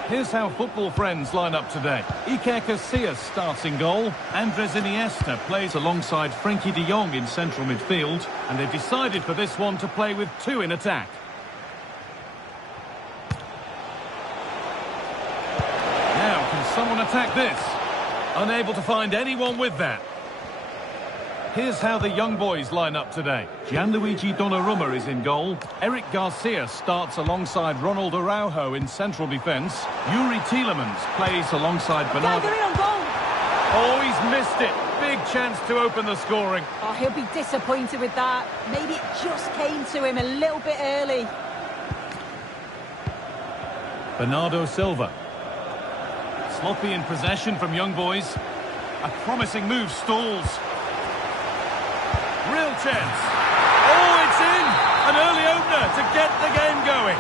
Here's how football friends line up today. Iker Casillas starts in goal. Andres Iniesta plays alongside Frenkie de Jong in central midfield. And they've decided for this one to play with two in attack. Now, can someone attack this? Unable to find anyone with that. Here's how the young boys line up today. Gianluigi Donnarumma is in goal. Eric Garcia starts alongside Ronald Araujo in central defence. Yuri Tielemans plays alongside Bernardo. They're in on goal. Oh, he's missed it. Big chance to open the scoring. Oh, he'll be disappointed with that. Maybe it just came to him a little bit early. Bernardo Silva. Sloppy in possession from young boys. A promising move stalls. Real chance. Oh, it's in! An early opener to get the game going.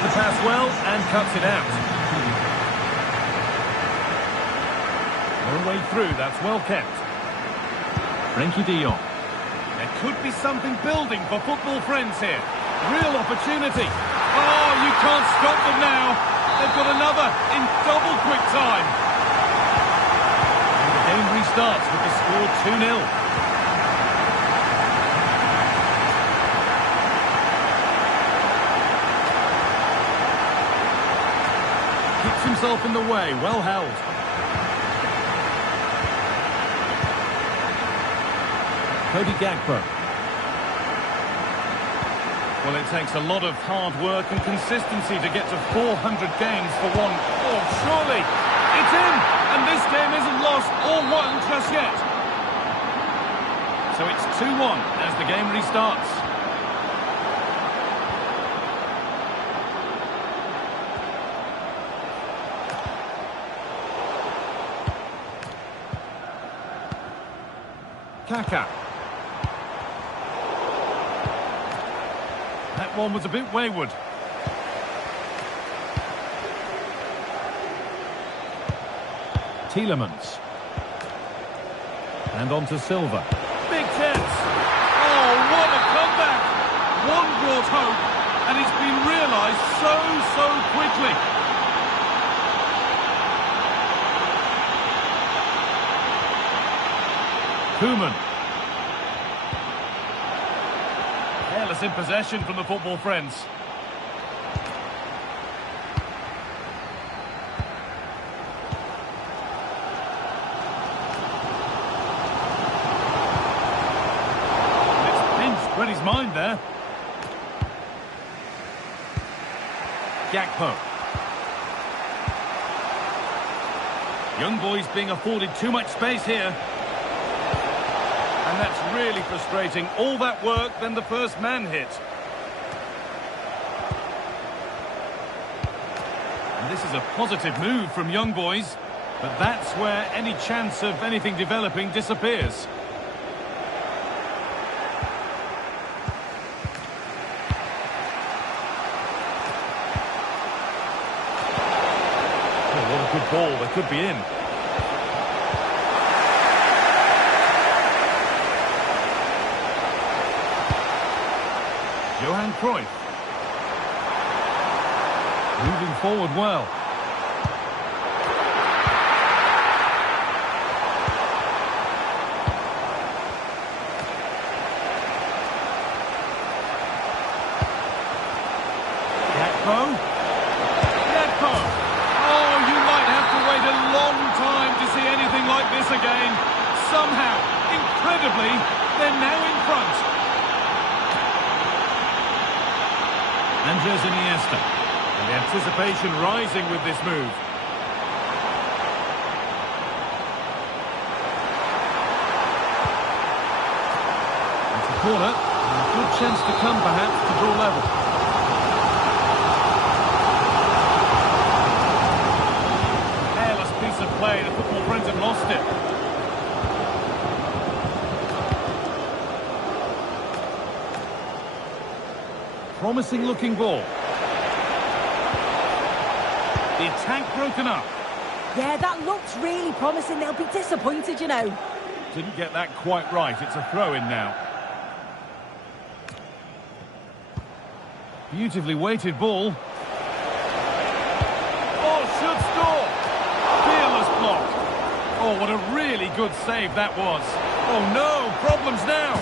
read the pass well and cuts it out. No way through, that's well kept. Frankie de Jong. There could be something building for football friends here. Real opportunity. Oh, you can't stop them now. They've got another in double quick time. And the game restarts with the score 2-0. Keeps himself in the way, well held. Cody Gakpo. Well, it takes a lot of hard work and consistency to get to 400 games for one. Oh, surely! It's in! And this game isn't lost or won just yet. So it's 2-1 as the game restarts. Kaka. That one was a bit wayward. Tielemans. And on to Silva. Big chance. Oh, what a comeback. One brought hope, and it's been realised so quickly. Koeman. Careless in possession from the football friends. It's pinched Reddy's mind there. Gakpo. Young boys being afforded too much space here. And that's really frustrating. All that work, then the first man hit. And this is a positive move from young boys, but that's where any chance of anything developing disappears. Oh, what a good ball. They could be in. Johan Cruyff. Moving forward well. Gakpo. Gakpo. Oh, you might have to wait a long time to see anything like this again. Somehow, incredibly, they're now in front. Andres Iniesta. And the anticipation rising with this move. It's a corner. A good chance to come, perhaps, to draw level. Careless piece of play. The football friends have lost it. Promising looking ball. The attack broken up. Yeah, that looks really promising. They'll be disappointed, you know. Didn't get that quite right. It's a throw-in now. Beautifully weighted ball. Oh, should score. Fearless block. Oh, what a really good save that was. Oh no, problems now.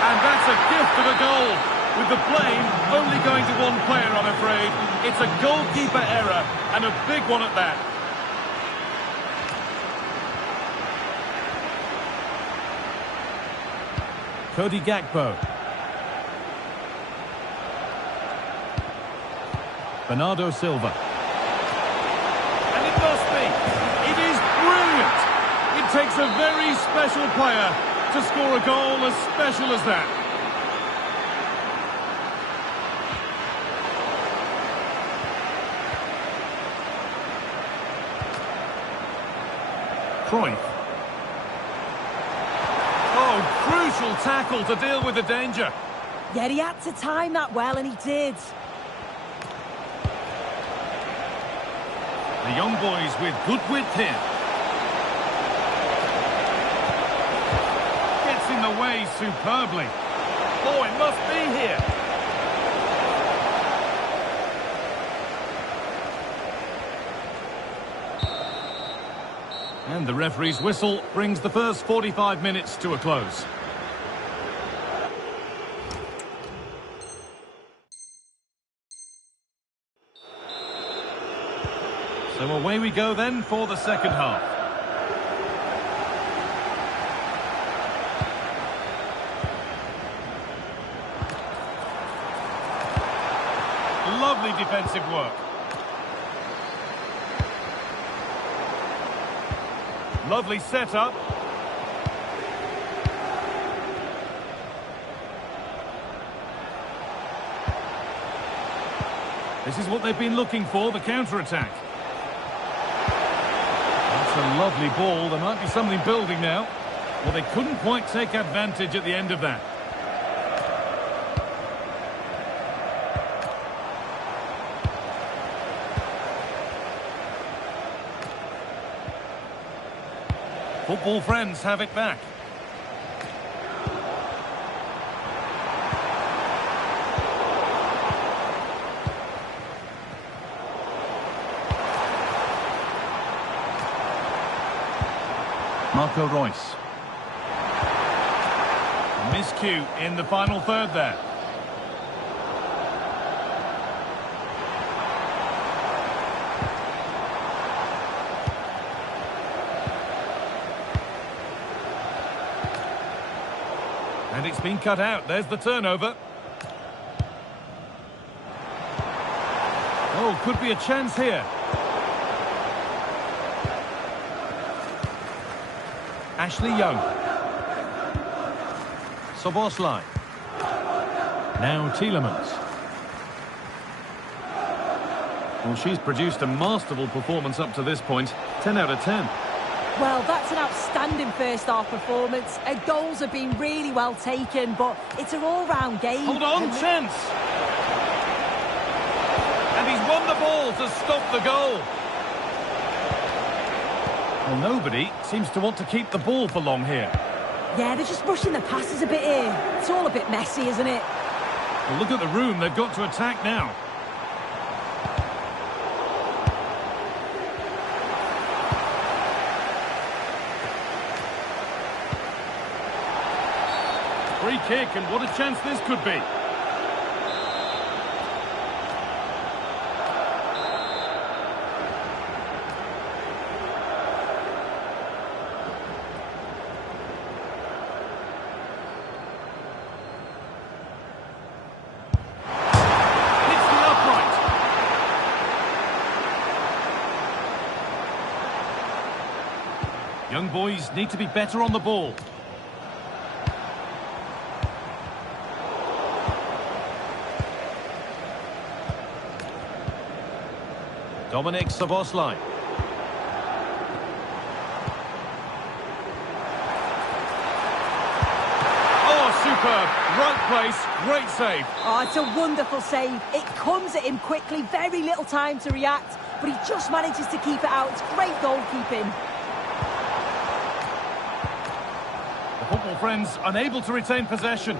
And that's a gift of a goal. With the blame only going to one player, I'm afraid. It's a goalkeeper error, and a big one at that. Cody Gakpo. Bernardo Silva. And it must be. It is brilliant. It takes a very special player to score a goal as special as that. Cruyff. Oh, crucial tackle to deal with the danger. Yeah, he had to time that well, and he did. The young boys with good width here. Gets in the way superbly. Oh, it must be here. And the referee's whistle brings the first 45 minutes to a close. So away we go then for the second half. Lovely defensive work. Lovely setup. This is what they've been looking for, the counter-attack. That's a lovely ball. There might be something building now. Well, they couldn't quite take advantage at the end of that. Football friends have it back. Marco Reus. Miscue in the final third there. And it's been cut out. There's the turnover. Oh, could be a chance here. Ashley Young. Soboslai. Now Tielemans. Well, she's produced a masterful performance up to this point. 10 out of 10. Well, that's an outstanding first-half performance. Her goals have been really well taken, but it's an all-round game. Hold on, chance! And he's won the ball to stop the goal. Well, nobody seems to want to keep the ball for long here. Yeah, they're just rushing the passes a bit here. It's all a bit messy, isn't it? Well, look at the room they've got to attack now. Free kick, and what a chance this could be. Hits the upright. Young boys need to be better on the ball. Dominic Szoboszlai. Oh, superb. Right place, great save. Oh, it's a wonderful save. It comes at him quickly, very little time to react, but he just manages to keep it out. It's great goalkeeping. The football friends unable to retain possession.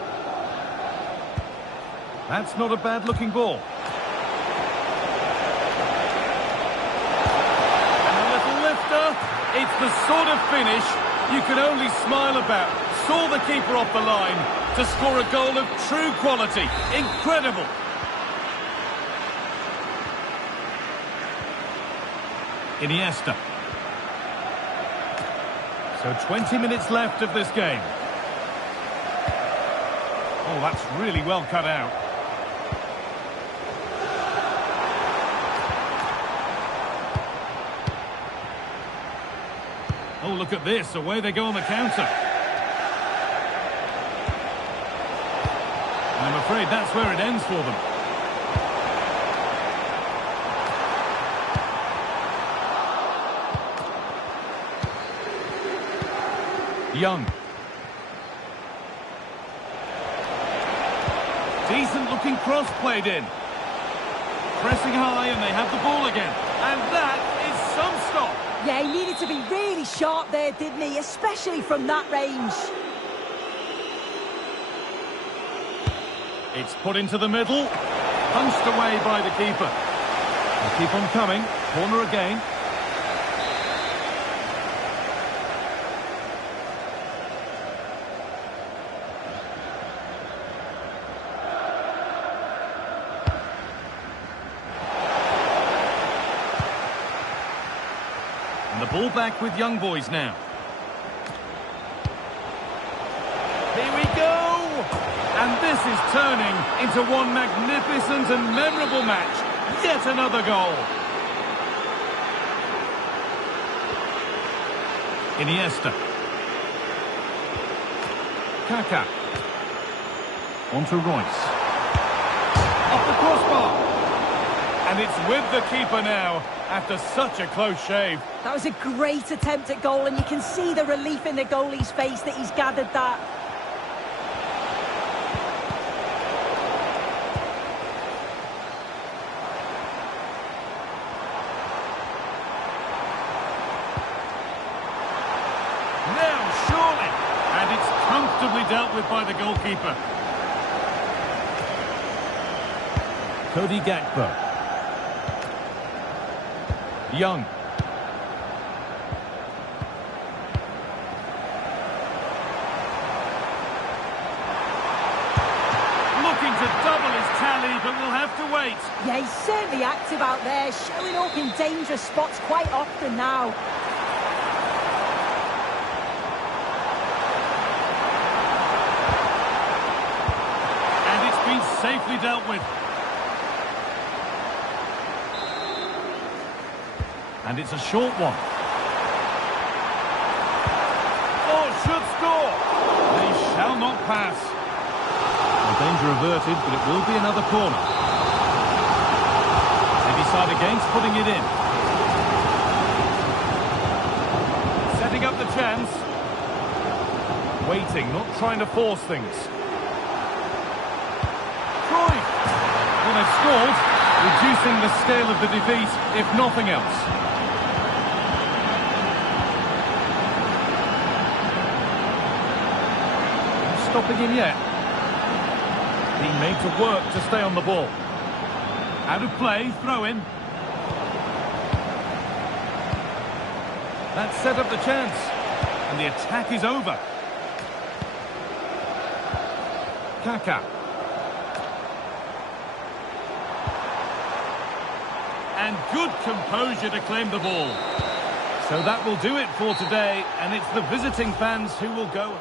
That's not a bad-looking ball. It's the sort of finish you can only smile about. Saw the keeper off the line to score a goal of true quality. Incredible. Iniesta. So 20 minutes left of this game. Oh, that's really well cut out. Oh, look at this. Away they go on the counter. And I'm afraid that's where it ends for them. Young. Decent looking cross played in. Pressing high and they have the ball again. And that is stop. Yeah, he needed to be really sharp there, didn't he? Especially from that range. It's put into the middle. Punched away by the keeper. They keep on coming. Corner again. And the ball back with young boys now. Here we go! And this is turning into one magnificent and memorable match. Yet another goal. Iniesta. Kaká. On to Royce. Off the crossbar. And it's with the keeper now, after such a close shave. That was a great attempt at goal, and you can see the relief in the goalie's face that he's gathered that. Now, surely. And it's comfortably dealt with by the goalkeeper. Cody Gakpo. Young. Looking to double his tally, but we'll have to wait. Yeah, he's certainly active out there, showing up in dangerous spots quite often now. And it's been safely dealt with. And it's a short one. Oh, should score. They shall not pass. Well, danger averted, but it will be another corner. They decide against putting it in. Setting up the chance. Waiting, not trying to force things. Troy. Well, they've scored, reducing the scale of the defeat, if nothing else. Stopping him yet. Being made to work to stay on the ball. Out of play, throw in. That set up the chance. And the attack is over. Kaká. And good composure to claim the ball. So that will do it for today, and it's the visiting fans who will go...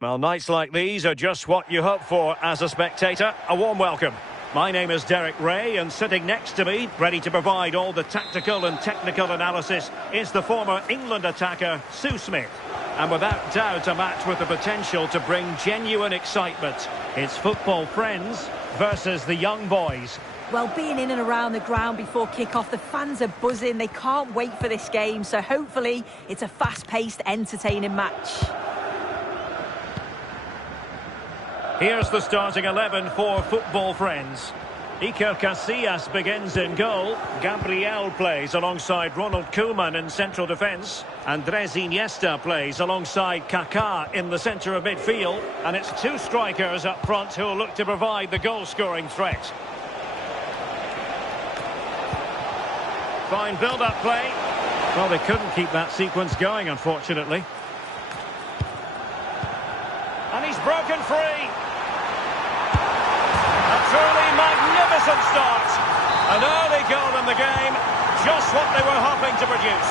Well, nights like these are just what you hope for as a spectator. A warm welcome. My name is Derek Ray, and sitting next to me, ready to provide all the tactical and technical analysis, is the former England attacker, Sue Smith. And without doubt, a match with the potential to bring genuine excitement. It's football friends versus the young boys. Well, being in and around the ground before kick-off, the fans are buzzing. They can't wait for this game, so hopefully it's a fast-paced, entertaining match. Here's the starting 11 for football friends. Iker Casillas begins in goal. Gabriel plays alongside Ronald Koeman in central defence. Andres Iniesta plays alongside Kaká in the centre of midfield. And it's two strikers up front who will look to provide the goal-scoring threat. Fine build-up play. Well, they couldn't keep that sequence going, unfortunately. And he's broken free. A truly magnificent start. An early goal in the game, just what they were hoping to produce.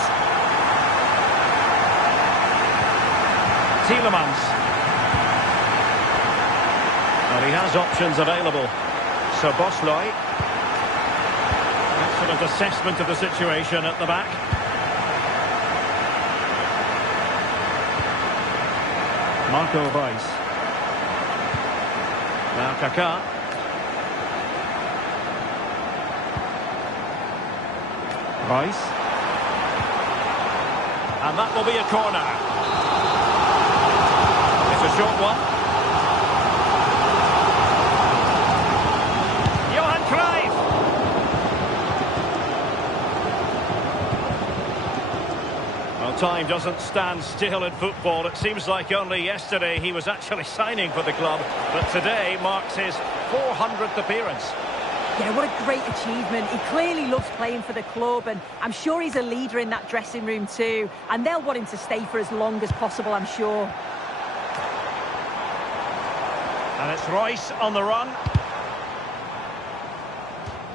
Tielemans. Well, he has options available. So Bosley. Excellent assessment of the situation at the back. Marco Reus. Now Kaká. Reus. And that will be a corner. It's a short one. Johan Cruyff. Well, time doesn't stand still in football. It seems like only yesterday he was actually signing for the club, but today marks his 400th appearance. Yeah, what a great achievement. He clearly loves playing for the club, and I'm sure he's a leader in that dressing room too. And they'll want him to stay for as long as possible, I'm sure. And it's Reus on the run.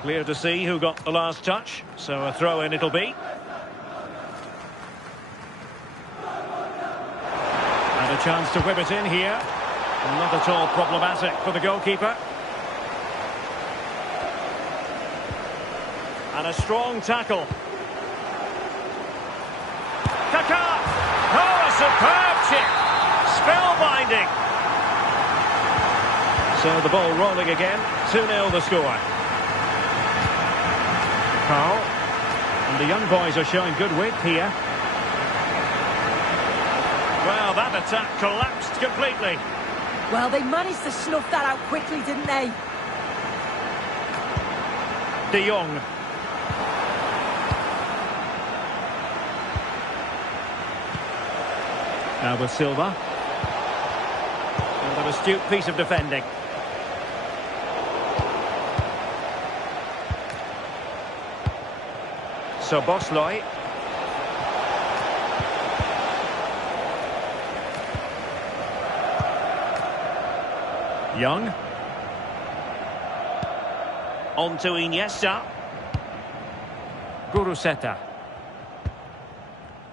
Clear to see who got the last touch, so a throw-in it'll be. And a chance to whip it in here. Not at all problematic for the goalkeeper. And a strong tackle. Kaká! Oh, a superb chip! Spellbinding! So the ball rolling again. 2-0 the score. Carl. And the young boys are showing good width here. Well, that attack collapsed completely. Well, they managed to snuff that out quickly, didn't they? De Jong. Now with Silva. And an astute piece of defending. So Bosley. Young. On to Iniesta. Guruseta.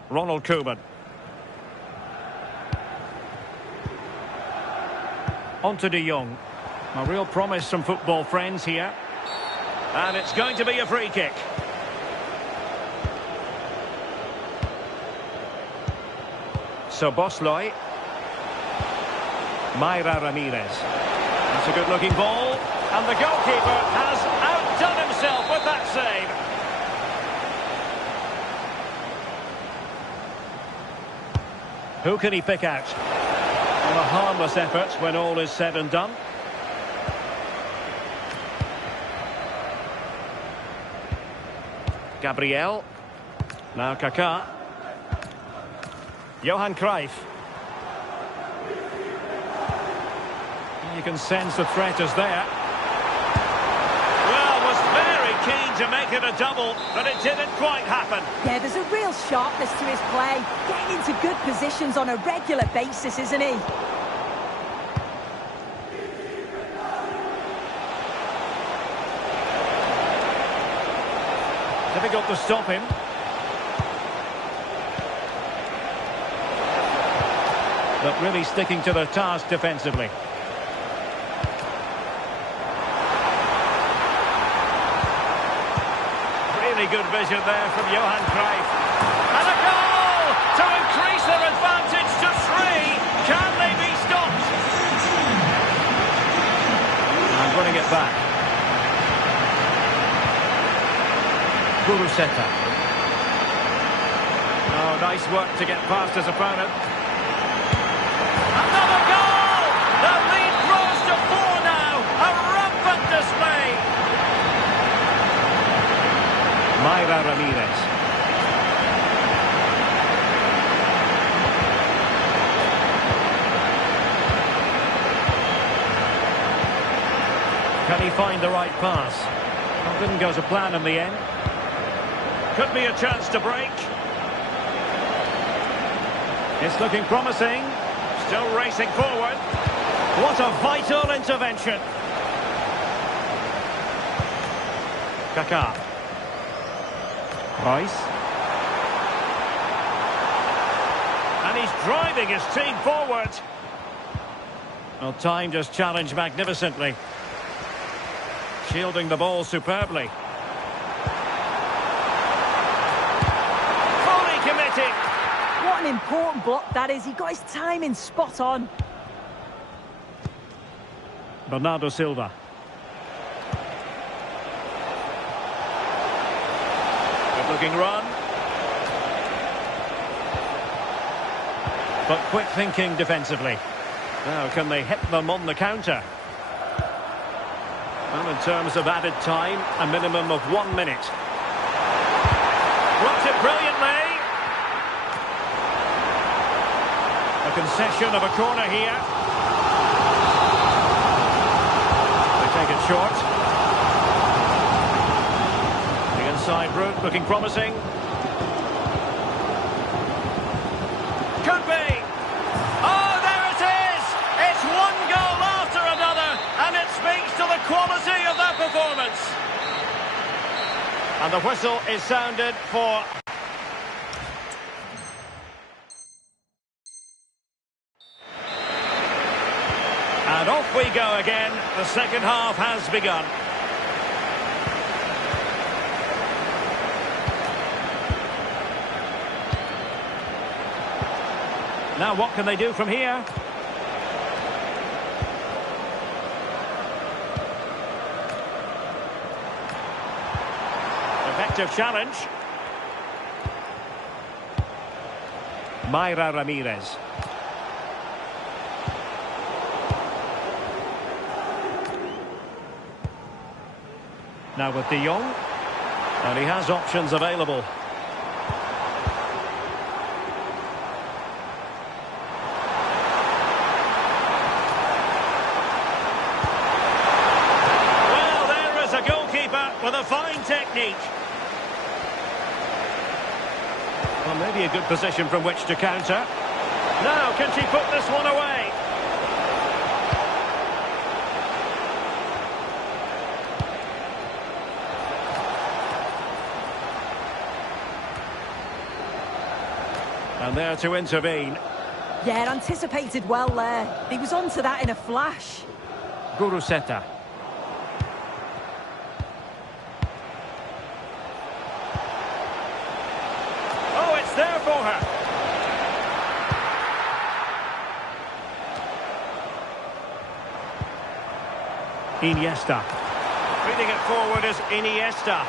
Ronald Koeman. On to De Jong. A real promise from football friends here. And it's going to be a free kick. So Bosley. Mayra Ramirez. That's a good-looking ball. And the goalkeeper has outdone himself with that save. Who can he pick out? Well, a harmless effort when all is said and done. Gabriel. Now Kaká. Johan Cruyff. You can sense the threat is there. Well, was very keen to make it a double, but it didn't quite happen. Yeah, there's a real sharpness to his play. Getting into good positions on a regular basis, isn't he? Difficult to stop him. but really sticking to their task defensively. Really good vision there from Johan Cruyff. And a goal to increase their advantage to 3. Can they be stopped? And running it back. Kuruseta. Oh, nice work to get past his opponent. Another goal! The lead grows to 4 now. A rampant display. Mayra Ramirez. Can he find the right pass? Well, didn't go to plan in the end. Could be a chance to break. It's looking promising. Still racing forward. What a vital intervention. Kaká. Rice. And he's driving his team forward. Well, timed his challenge magnificently. Shielding the ball superbly. Fully committed. What an important block that is. He got his timing spot on. Bernardo Silva. Good looking run. But quick thinking defensively. Now can they hit them on the counter? Well, in terms of added time, a minimum of 1 minute. Blocked it brilliantly. A concession of a corner here. They take it short. The inside route looking promising. Could be. Oh, there it is! It's 1 goal after another, and it speaks to the quality of that performance. And the whistle is sounded for... And off we go again. The second half has begun. Now what can they do from here? Effective challenge. Mayra Ramirez. Now with De Jong. And he has options available. Well, there is a goalkeeper with a fine technique. Well, maybe a good position from which to counter. Now, can she put this one away? And there to intervene. Yeah, anticipated well there. He was onto that in a flash. Kuruseta. Oh, it's there for her. Iniesta. Feeding it forward is Iniesta.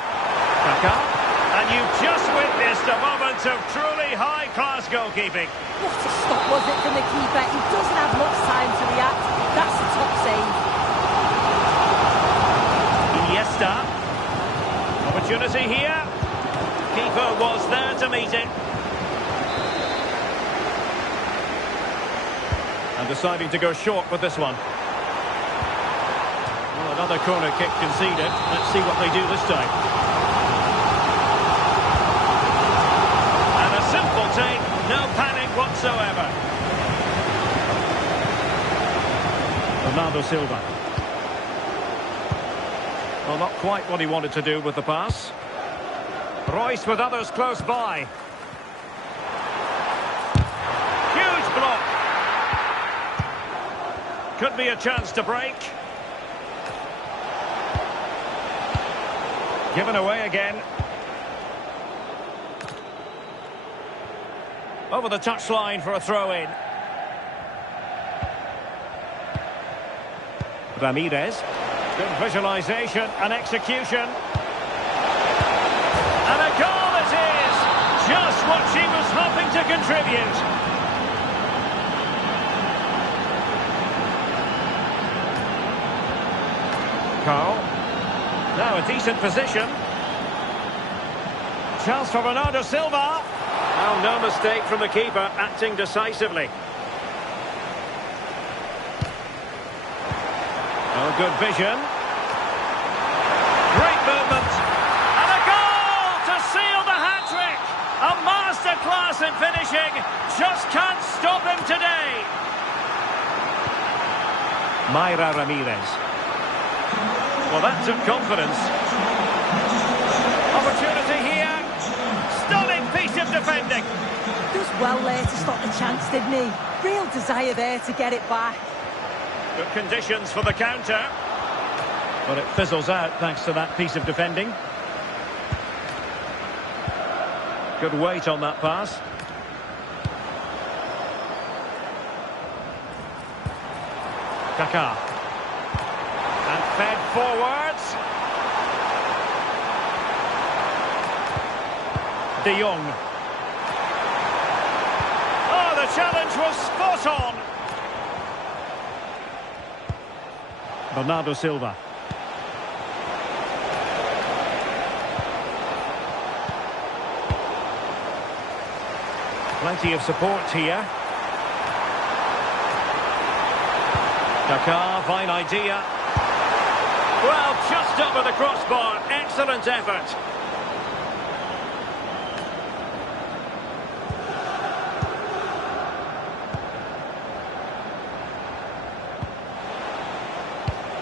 Kaká. And you've just witnessed a moment of truly high-class goalkeeping. What a stop was it from the keeper. He doesn't have much time to react. That's a top save. Iniesta. Opportunity here. Keeper was there to meet it. And deciding to go short with this one. Well, another corner kick conceded. Let's see what they do this time. Simple take, no panic whatsoever. Bernardo Silva. Well, not quite what he wanted to do with the pass. Royce with others close by. Huge block. Could be a chance to break. Given away again. Over the touchline for a throw-in. Ramirez. Good visualisation and execution. And a goal it is! Just what she was hoping to contribute. Carl. Now a decent position. Chance for Bernardo Silva. Oh, no mistake from the keeper, acting decisively. Oh, good vision. Great movement. And a goal to seal the hat-trick. A masterclass in finishing. Just can't stop him today. Mayra Ramirez. Well, that took confidence. Opportunity here. Stunning piece of defending. Does well there to stop the chance, didn't he? Real desire there to get it back. Good conditions for the counter. But it fizzles out thanks to that piece of defending. Good weight on that pass. Kaká. And fed forwards. De Jong. Oh, the challenge was spot on. Bernardo Silva. Plenty of support here. Kaká, fine idea. Well, just over the crossbar. Excellent effort.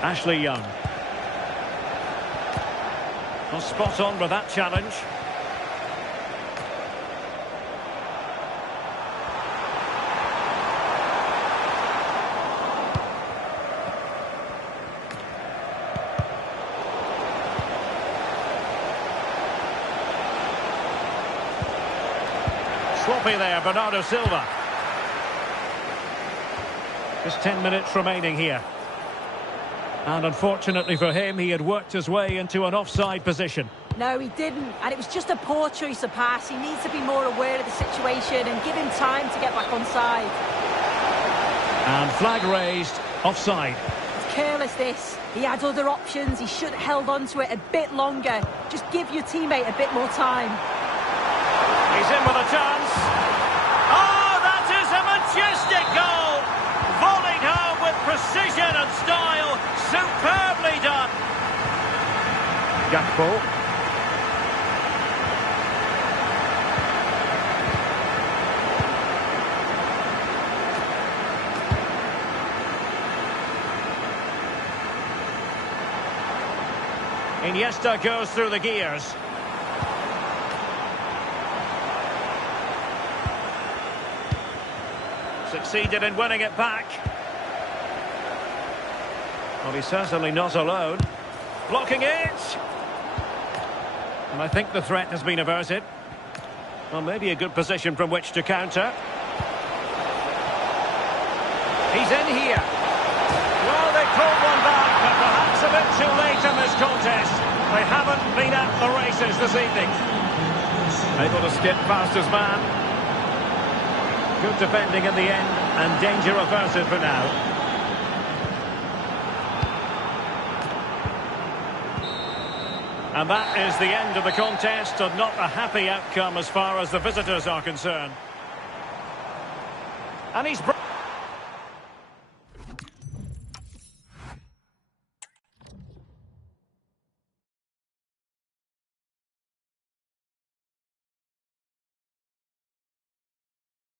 Ashley Young. Well, spot on with that challenge. Sloppy there, Bernardo Silva. Just 10 minutes remaining here. And unfortunately for him, he had worked his way into an offside position. No, he didn't. And it was just a poor choice of pass. He needs to be more aware of the situation and give him time to get back on side. And flag raised, offside. It's careless, this. He had other options. He should have held on to it a bit longer. Just give your teammate a bit more time. He's in with a chance. Oh, that is a majestic goal! Volleyed home with precision and style. Superbly done. Gakpo. Iniesta goes through the gears. Succeeded in winning it back. Well, he's certainly not alone. Blocking it. And I think the threat has been averted. Well, maybe a good position from which to counter. He's in here. Well, they pulled one back, but perhaps a bit too late in this contest. They haven't been at the races this evening. Able to skip past his man. Good defending in the end, and danger averted for now. And that is the end of the contest, and not a happy outcome as far as the visitors are concerned. And he's